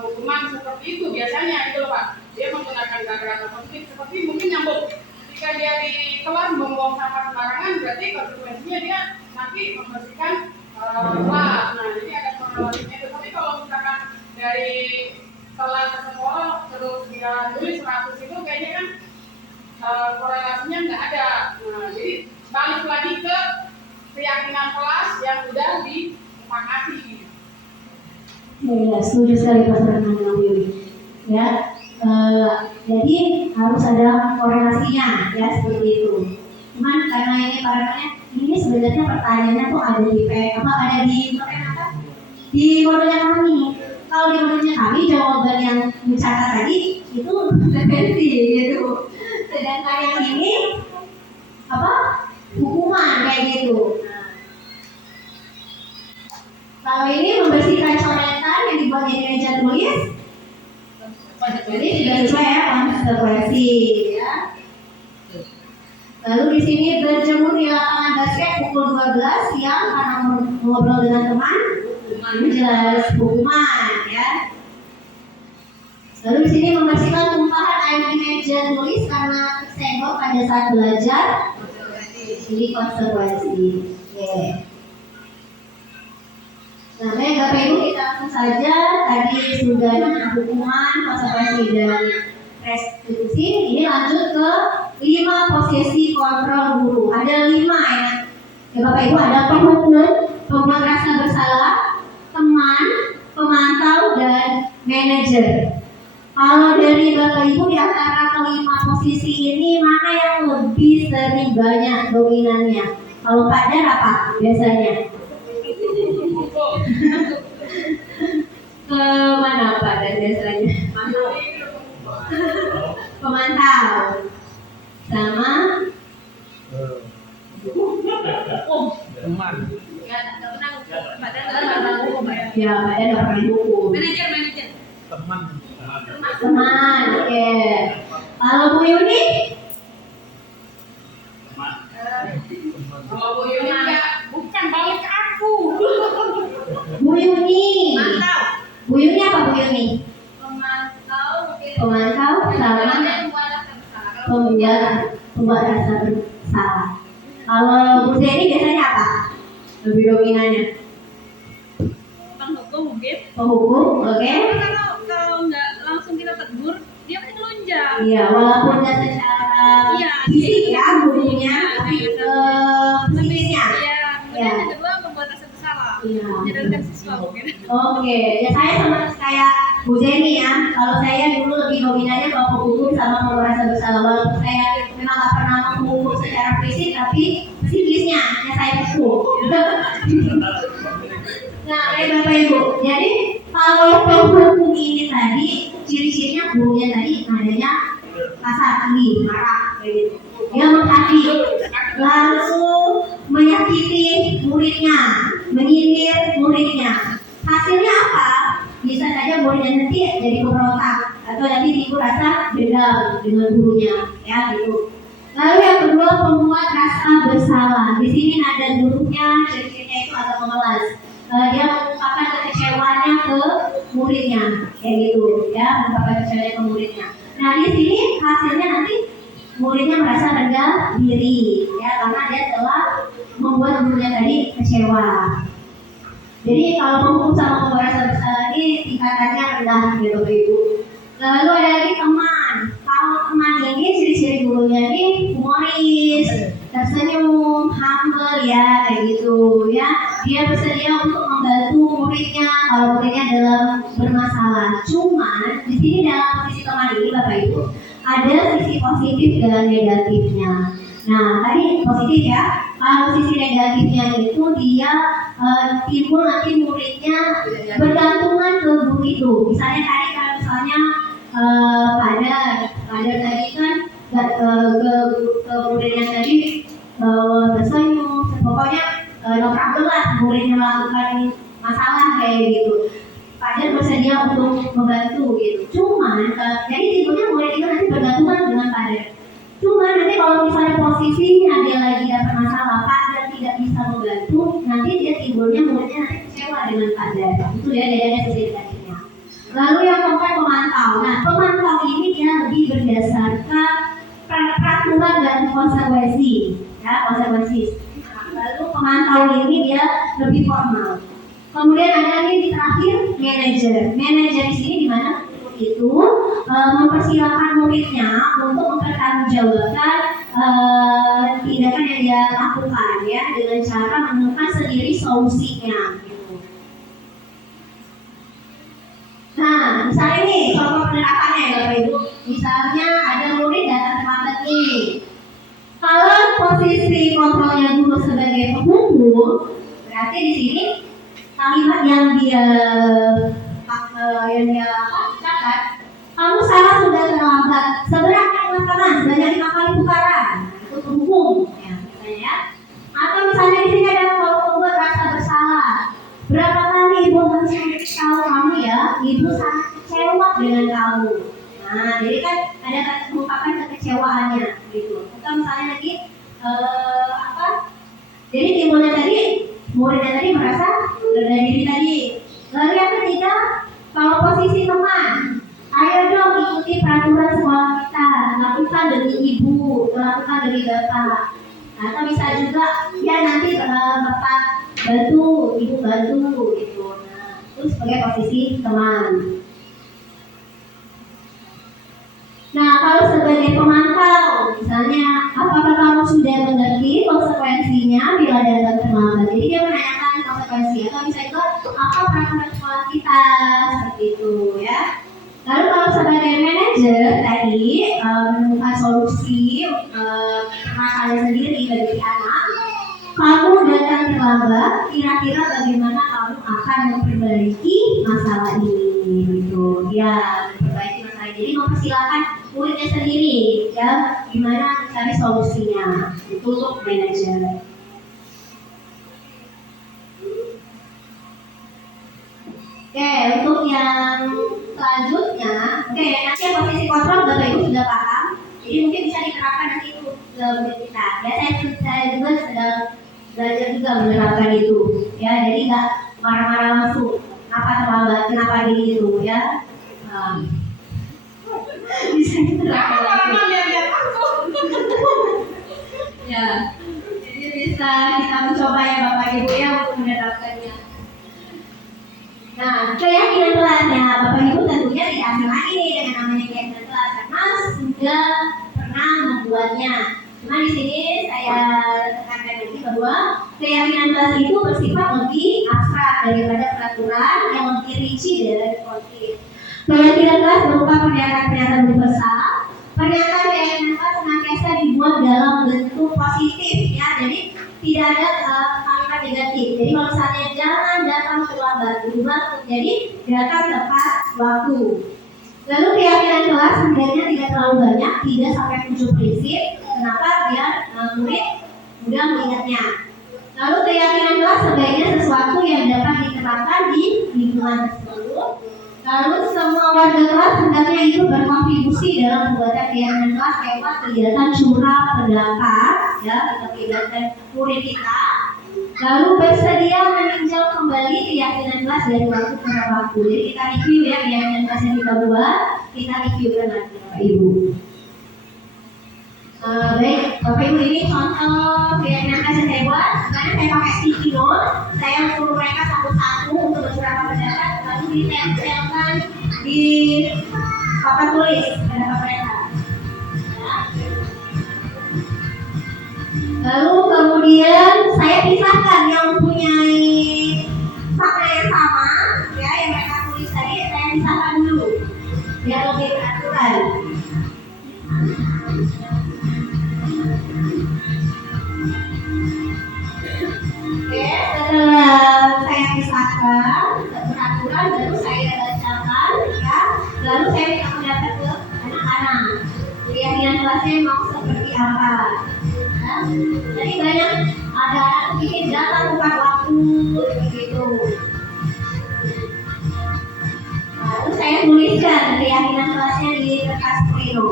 hukuman seperti itu biasanya itu loh Pak. Dia menggunakan kata-kata positif seperti mungkin nyambung. Jika dia di kelas membuang sampah sembarangan, berarti konsekuensinya dia nanti membersihkan kelas. Nah, jadi ada korelasinya itu. Tapi kalau misalkan dari kelas ke sekolah terus dia nulis 100 itu kayaknya kan korelasinya nggak ada. Nah, jadi balik lagi ke keyakinan kelas yang sudah disepakati. Ya, setuju sekali Pak Fernando Yuri. Ya, jadi harus ada korelasinya, ya seperti itu. Cuman karena ini parameternya, ini sebenarnya pertanyaannya tuh ada di modulnya kami. Kalau di modulnya kami jawaban yang dicatat tadi itu referensi gitu. Sedangkan yang ini hukuman kayak gitu. Kalau ini membersihkan coretan yang dibuat di meja tulis, jadi tidak sesuai ya konsekuensi ya. Lalu di sini berjemur di lapangan basket pukul 12 siang karena ngobrol dengan teman, ini jelas hukuman ya. Lalu di sini membersihkan tumpahan air di meja tulis karena tersenggol pada saat belajar, ini konsekuensi. Oke. Nah, baik Bapak Ibu, kita langsung saja. Tadi sudah hukuman, konsekuensi dan restitusi. Ini lanjut ke 5 posisi kontrol guru. Ada 5 ya Bapak Ibu, ada penghukum, pembuat rasa bersalah, teman, pemantau, dan manajer. Kalau dari Bapak Ibu di antara kelima posisi ini mana yang lebih sering banyak dominannya? Kalau Pak Dar apa biasanya? Ke mana Pak Dar biasanya? Pemantau sama teman. ya Pak Dar nggak pernah hukum. Manajer. Teman, oke. Kalau Bu Yuni? Kalau Bu Yuni bukan balik ke aku. Bu Yuni. Mantau. Bu Yuni apa Bu Yuni? Pemantau sama pembuat rasa bersalah. Kalau Bu Zeni biasanya apa? Lebih dominannya? Penghukum mungkin. Penghukum, oke? Kalau nggak langsung kita tegur, dia pasti ngelunjang. Iya, walaupun nggak secara fisik ya gurunya, tapi psikisnya. Iya. Kemudian yang kedua membuat rasa bersalah. Iya. Menyadarkan siswa mungkin. Oke, ya saya sama kayak Bu Zeni ya. Kalau saya dulu lebih dominannya kalau penghukum sama merasa bersalah. Walaupun saya memang nggak pernah menghukum secara fisik, tapi psikisnya yang saya pukul. Nah, Bapak Ibu, jadi kalau penghukum ini tadi ciri-cirinya gurunya tadi adanya kasar, tinggi, marah, kayak gitu. Dia menghakimi, lalu menyakiti muridnya, menyindir muridnya. Hasilnya apa? nanti jadi pemberontak atau nanti timbul rasa dendam dengan gurunya, ya gitu. Lalu yang kedua, pembuat rasa bersalah. Di sini ada gurunya, ciri-cirinya itu agak memelas. Dia mengungkapkan kekecewaannya ke muridnya, kayak gitu, ya, mengungkapkan kekecewaannya ke muridnya. Nah di sini hasilnya nanti muridnya merasa rendah diri, ya, karena dia telah membuat gurunya tadi kecewa. Jadi kalau menghukum sama membuat rasa bersalah ini tingkatannya rendah, ya Bapak Ibu. Lalu ada lagi teman. Kalau teman ini ciri-ciri gurunya ini humoris, tersenyum, humble, ya, kayak gitu, ya. Dia bersedia untuk membantu muridnya kalau muridnya dalam bermasalah. Cuman di sini dalam posisi teman ini Bapak Ibu ada sisi positif dan negatifnya. Nah tadi positif, ya. Kalau sisi negatifnya itu dia timbul nanti muridnya bergantungan ke guru itu. Misalnya tadi kalau misalnya pada tadi kan ke muridnya tadi tersenyum, pokoknya no problem lah muridnya melakukan masalah kayak gitu. Pada bersedia untuk membantu gitu. Cuman jadi timbulnya murid itu nanti bergantungan dengan pada. Cuman nanti kalau misalnya posisinya dia lagi dapat masalah, pada tidak bisa membantu, nanti dia timbulnya muridnya nanti kecewa dengan pada. Itu ya bedanya sisi negatifnya. Lalu yang keempat, pemantau. Nah pemantau ini dia lebih berdasarkan peraturan dan konsekuensi, ya, konsekuensi. Lalu pemantau ini dia lebih formal. Kemudian ada lagi di terakhir manajer. Manajer di sini di mana itu mempersilahkan muridnya untuk mempertanggungjawabkan tindakan yang dia lakukan, ya, dengan cara menemukan sendiri solusinya. Gitu. Nah, misalnya nih contoh penerapannya ya Bapak Ibu. Misalnya ada murid datang terlambat nih. Kalau posisi kontrolnya guru sebagai penghukum, berarti di sini kalimat yang dia catat, kamu salah sudah terlambat seberapa teman-teman sebanyak 5 kali putaran, itu penghukum, ya, misalnya, ya. Atau misalnya di sini ada kalau membuat rasa bersalah, berapa kali ibu harus memberitahu kamu, ya, ibu sangat kecewa dengan kamu. Nah jadi kan ada mengungkapkan kekecewaannya gitu. Atau misalnya lagi jadi timbulnya tadi muridnya tadi merasa rendah diri tadi. Lalu yang ketiga, kalau posisi teman, ayo dong ikuti peraturan sekolah kita, lakukan demi ibu, lakukan demi bapak. Atau bisa juga ya nanti bapak bantu, ibu bantu gitu. Nah itu sebagai posisi teman. Nah kalau sebagai pemantau, misalnya apakah kamu sudah mengerti konsekuensinya bila datang terlambat? Jadi dia menanyakan konsekuensi, atau misalnya apa peraturan sekolah kita, seperti itu, ya. Lalu kalau sebagai manajer tadi menemukan solusi masalah sendiri bagi si anak, kamu datang terlambat, kira-kira bagaimana kamu akan memperbaiki masalah ini, gitu, ya, memperbaiki masalah ini. Jadi mempersilakan muridnya sendiri, ya, gimana mencari solusinya, itu untuk manajer. Oke, untuk yang selanjutnya, nanti yang posisi kontrol Bapak Ibu sudah paham, jadi mungkin bisa diterapkan nanti itu ke murid kita. Ya, saya juga sedang belajar juga menerapkan itu, ya, jadi nggak marah-marah langsung, kenapa terlambat, kenapa gitu, ya. Bisa diterapkan. Ya, jadi bisa kita mencoba ya Bapak Ibu ya untuk menerapkannya. Nah, keyakinan kelasnya Bapak Ibu tentunya tidak asing lagi nih dengan namanya keyakinan kelas karena sudah pernah membuatnya. Cuma di sini saya tekankan lagi bahwa keyakinan kelas itu bersifat lebih abstrak daripada peraturan yang lebih rinci dari konkret. Keyakinan kelas berupa pernyataan-pernyataan universal. Pernyataan keyakinan kelas senantiasa dibuat dalam bentuk positif, ya. Jadi tidak ada kalimat negatif. Jadi kalau misalnya jangan datang terlambat, berubah menjadi datang tepat waktu. Lalu keyakinan kelas sebenarnya tidak terlalu banyak, 3 sampai 7 prinsip. Kenapa? Biar murid mudah mengingatnya. Lalu keyakinan kelas sebaiknya sesuatu yang dapat diterapkan di lingkungan tersebut. Lalu semua warga kelas hendaknya itu berkontribusi dalam pembuatan kegiatan kelas lewat kegiatan curah pendapat, ya, atau kegiatan murid kita. Lalu bersedia meninjau kembali keyakinan kelas dari waktu ke waktu. Jadi kita review ya keyakinan kelas yang kita buat, kita reviewkan lagi Bapak Ibu. Baik, Bapak Ibu, ini contoh keyakinan kelas yang saya buat. Sekarang saya pakai sticky note, saya suruh mereka satu-satu untuk bersurat pendapat, lalu ditempelkan di papan tulis pendapat mereka. Ya. Lalu kemudian saya pisahkan yang mempunyai makna yang sama, ya, yang mereka tulis tadi saya pisahkan dulu, biar lebih beraturan. Oke, setelah saya pisahkan beraturan, baru saya bacakan, ya, lalu saya minta pendapat ke anak-anak. Keyakinan kelasnya mau seperti apa? Ya. Jadi banyak ada anak bikin data bukan waktu begitu. Lalu saya tuliskan keyakinan kelasnya di kertas pleno.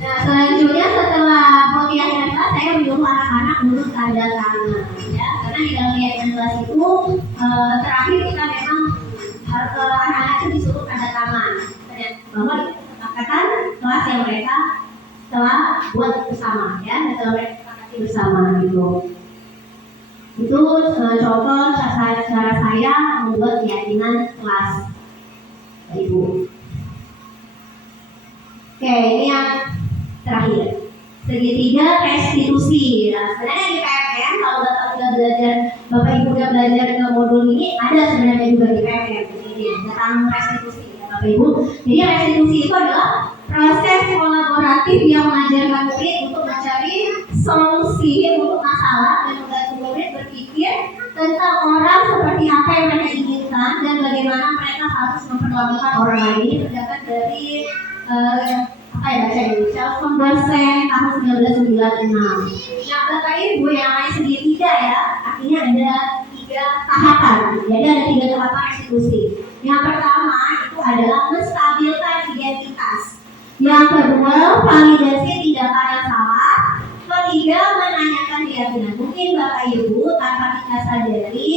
Nah, selanjutnya setelah keyakinan kelas saya menyuruh anak-anak untuk tanda tangan, ya, karena di dalam keyakinan kelas itu terakhir kita memang anak-anak itu disuruh tanda tangan bahwa kesepakatan kelas yang mereka telah buat bersama, ya, dan telah mereka sepakati bersama gitu. Itu contoh cara saya membuat keyakinan kelas, Ibu. Oke, ini yang terakhir. Segitiga restitusi. Nah, sebenarnya di PMM kalau Bapak sudah belajar, Bapak Ibu sudah belajar ke modul ini, ada sebenarnya juga di PMM ini tentang restitusi, ya Bapak Ibu. Jadi restitusi itu adalah proses kolaboratif yang mengajarkan murid untuk mencari solusi untuk masalah dan membantu murid berpikir tentang orang seperti apa yang mereka inginkan dan bagaimana mereka harus memperlakukan orang lain. Terdapat dari apa ya baca ini, Charles Bersen tahun 1996. Nah, Bapak Ibu yang namanya segitiga ya, artinya ada 3 tahapan. Jadi ada 3 tahapan restitusi. Yang pertama itu adalah menstabilkan identitas. Yang kedua, validasi tindakan yang salah. Ketiga, menanyakan keyakinan. Mungkin Bapak Ibu tanpa kita sadari,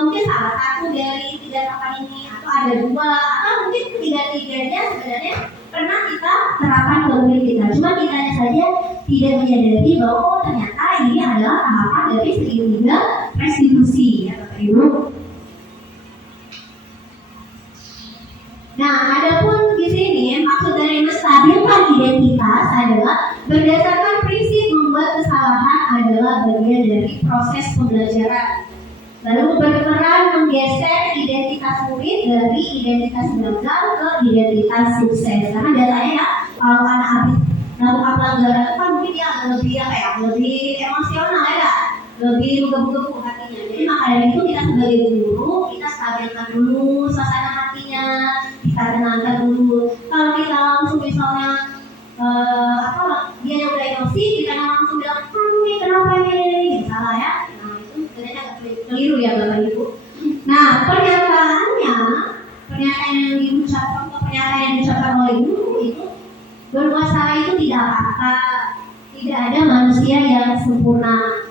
mungkin salah satu dari 3 tahapan ini, atau ada 2, atau mungkin ketiga-tiganya sebenarnya pernah kita terapkan ke murid kita. Cuma kita saja tidak menyadari bahwa oh, ternyata ini adalah tahapan dari segitiga restitusi, ya Bapak Ibu. Nah, adapun di sini maksud dari menstabilkan identitas adalah berdasarkan prinsip membuat kesalahan adalah bagian dari proses pembelajaran. Lalu berperan menggeser identitas murid dari identitas gagal ke identitas sukses. Karena biasanya ya kalau anak habis melakukan pelanggaran kan mungkin dia lebih apa ya, lebih emosional ya, lebih menggebu-gebu hatinya. Jadi maka dari itu kita sebagai guru kita stabilkan dulu suasana hatinya, kita tenangkan dulu. Kalau kita langsung misalnya dia yang udah emosi, kita langsung bilang kamu kenapa ini salah ya. Keliru ya Bapak Ibu. Nah, pernyataan yang diucapkan oleh guru itu berbuat salah itu tidak apa-apa. Tidak ada manusia yang sempurna.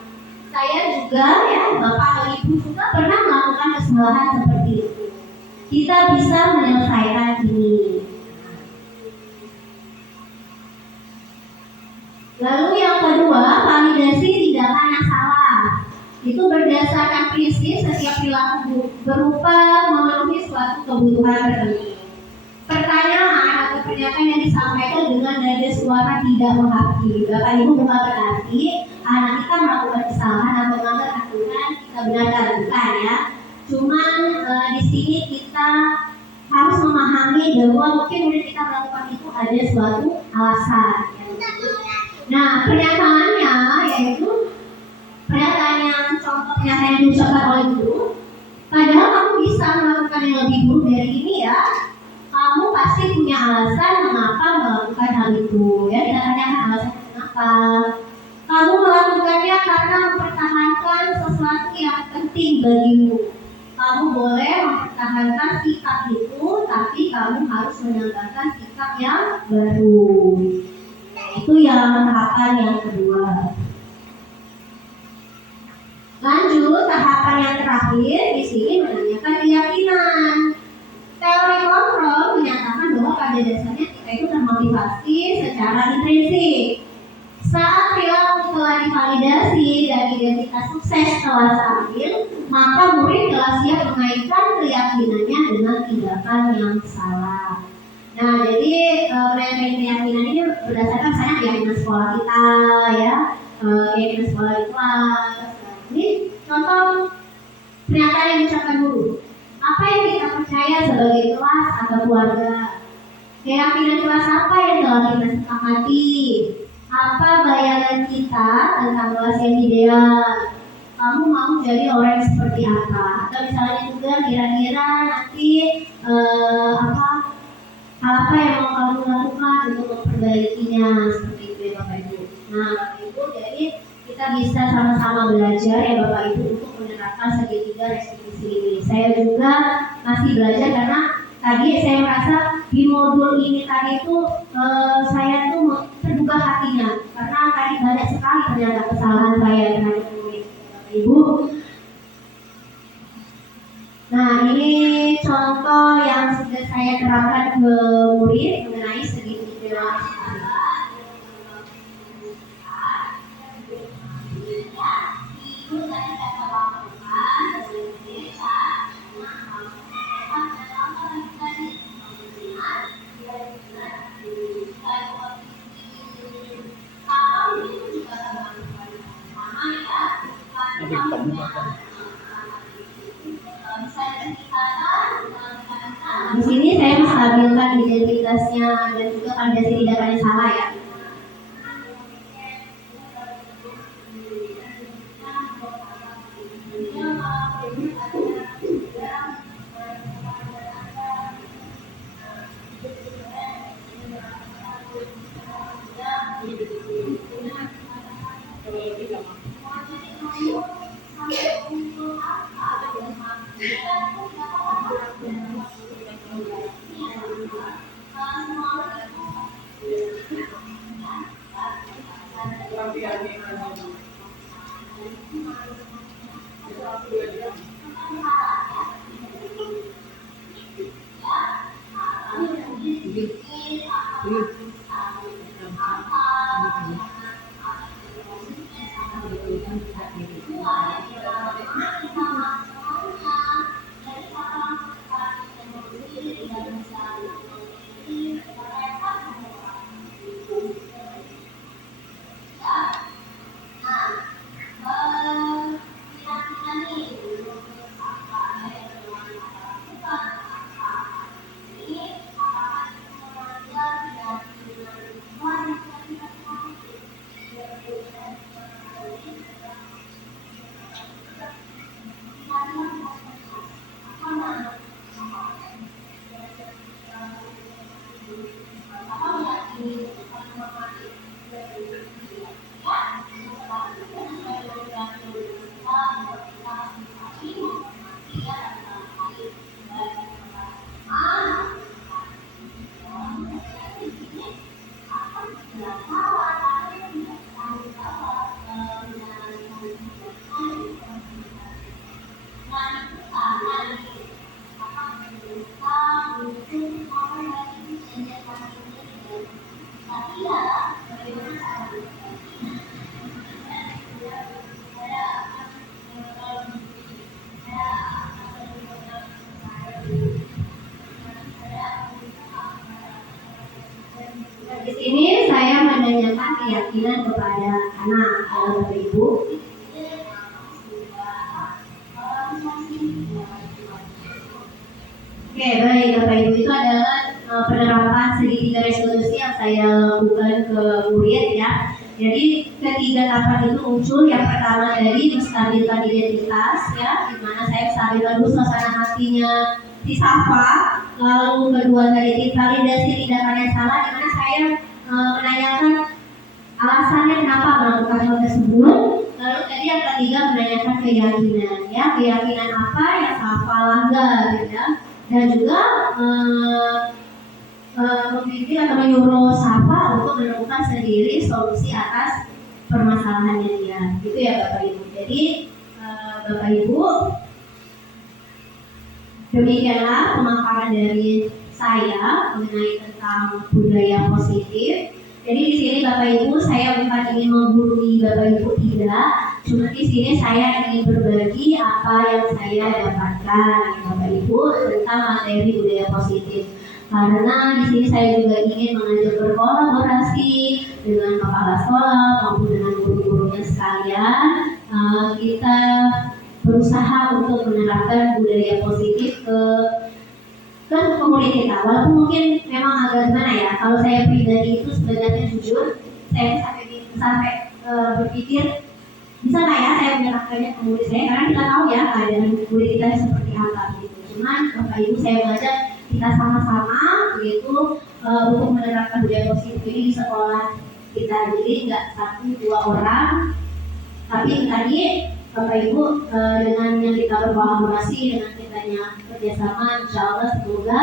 Saya juga ya, Bapak atau Ibu juga pernah melakukan kesalahan seperti itu. Kita bisa menyelesaikan ini. Lalu yang kedua, validasi tindakan yang salah. Itu berdasarkan prinsip setiap perilaku berupa memenuhi suatu kebutuhan tertentu. Pertanyaan atau pernyataan yang disampaikan dengan nada suara tidak menghakimi. Bapak Ibu bukan berarti anak kita melakukan kesalahan atau melanggar aturan kita benarkan, bukan ya. Cuman di sini kita harus memahami bahwa mungkin murid kita melakukan itu ada suatu alasan. Nah, pernyataannya yaitu pernyataan yang contoh pernyataan yang diucapkan oleh guru. Padahal kamu bisa melakukan yang lebih buruk dari ini ya. Kamu pasti punya alasan mengapa melakukan hal itu. Ya, kita tanyakan alasan kenapa. Kamu melakukannya karena mempertahankan sesuatu yang penting bagimu. Kamu boleh mempertahankan sikap itu, tapi kamu harus menambahkan sikap yang baru. Itu yang tahapan yang kedua. Lanjut, tahapan yang terakhir di sini menanyakan keyakinan. Teori kontrol menyatakan bahwa pada dasarnya kita itu termotivasi secara intrinsik. Saat perilaku telah divalidasi dan identitas sukses telah stabil, maka murid telah siap mengaitkan keyakinannya dengan tindakan yang salah. Nah, jadi keyakinan ini berdasarkan misalnya keyakinan sekolah kita, ya, keyakinan sekolah di kelas. Ini contoh pernyataan yang diucapkan guru. Apa yang kita percaya sebagai kelas atau keluarga? Keyakinan kelas apa yang telah kita sepakati? Apa bayangan kita tentang kelas yang ideal? Kamu mau jadi orang yang seperti apa? Atau misalnya juga kira-kira nanti hal apa yang mau kamu lakukan untuk memperbaikinya, seperti itu ya Bapak Ibu. Nah Bapak Ibu, jadi kita bisa sama-sama belajar ya Bapak Ibu untuk menerapkan segitiga restitusi ini. Saya juga masih belajar karena tadi saya merasa di modul ini tadi itu saya tuh terbuka hatinya karena tadi banyak sekali ternyata kesalahan saya terhadap murid Bapak Ibu. Nah ini contoh yang sudah saya terapkan ke murid mengenai segitiga. Di sini saya menstabilkan identitasnya dan juga validasi tindakan yang salah ya. Di sini saya menanyakan keyakinan kepada anak Bapak Ibu. Oke, baik Bapak Ibu, itu adalah penerapan segitiga resolusi yang saya lakukan ke murid ya. Jadi ketiga tahapan itu muncul. Yang pertama dari menstabilkan identitas, ya, di mana saya stabilkan dulu suasana hatinya si Safa. Lalu kedua dari validasi tindakan yang salah, di mana saya menanyakan alasannya kenapa melakukan hal tersebut. Lalu tadi yang ketiga menanyakan keyakinan, ya, keyakinan apa yang Safa langgar, ya, dan juga membimbing atau menyuruh Safa untuk menemukan sendiri solusi atas permasalahannya dia. Itu ya Bapak Ibu. Jadi Bapak Ibu, demikianlah pemaparan dari saya mengenai tentang budaya positif. Jadi di sini Bapak Ibu, saya bukan ingin menggurui Bapak Ibu, tidak. Cuma di sini saya ingin berbagi apa yang saya dapatkan, Bapak Ibu, tentang materi budaya positif. Karena di sini saya juga ingin mengajak berkolaborasi dengan kepala sekolah maupun dengan guru-gurunya sekalian. Kita berusaha untuk menerapkan budaya positif ke komunitas kita. Walaupun mungkin memang agak gimana ya. Kalau saya pribadi itu sebenarnya jujur, saya sampai berpikir bisa nggak ya saya menerapkannya ke murid saya, karena kita tahu ya keadaan murid kita seperti apa gitu. Cuman Bapak Ibu, saya mengajak kita sama-sama begitu untuk menerapkan budaya positif ini di sekolah kita. Jadi nggak 1-2 orang, tapi tadi Bapak Ibu dengan yang kita berkolaborasi, dengan kitanya kerjasama, insya Allah semoga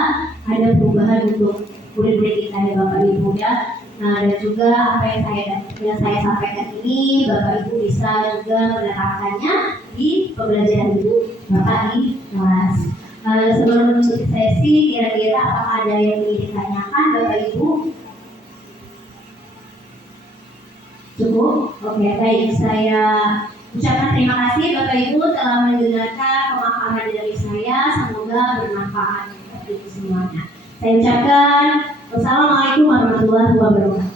ada perubahan untuk murid-murid kita ya Bapak Ibu ya. Nah, dan juga apa yang saya sampaikan ini Bapak Ibu bisa juga menerapkannya di pembelajaran Ibu Bapak di kelas. Sebelum menutup sesi, kira-kira apakah ada yang ingin ditanyakan Bapak Ibu? Cukup? Oke, baik. Saya ucapkan terima kasih Bapak Ibu telah mendengarkan pemaparan dari saya. Semoga bermanfaat bagi semuanya. Saya ucapkan wassalamualaikum warahmatullahi wabarakatuh.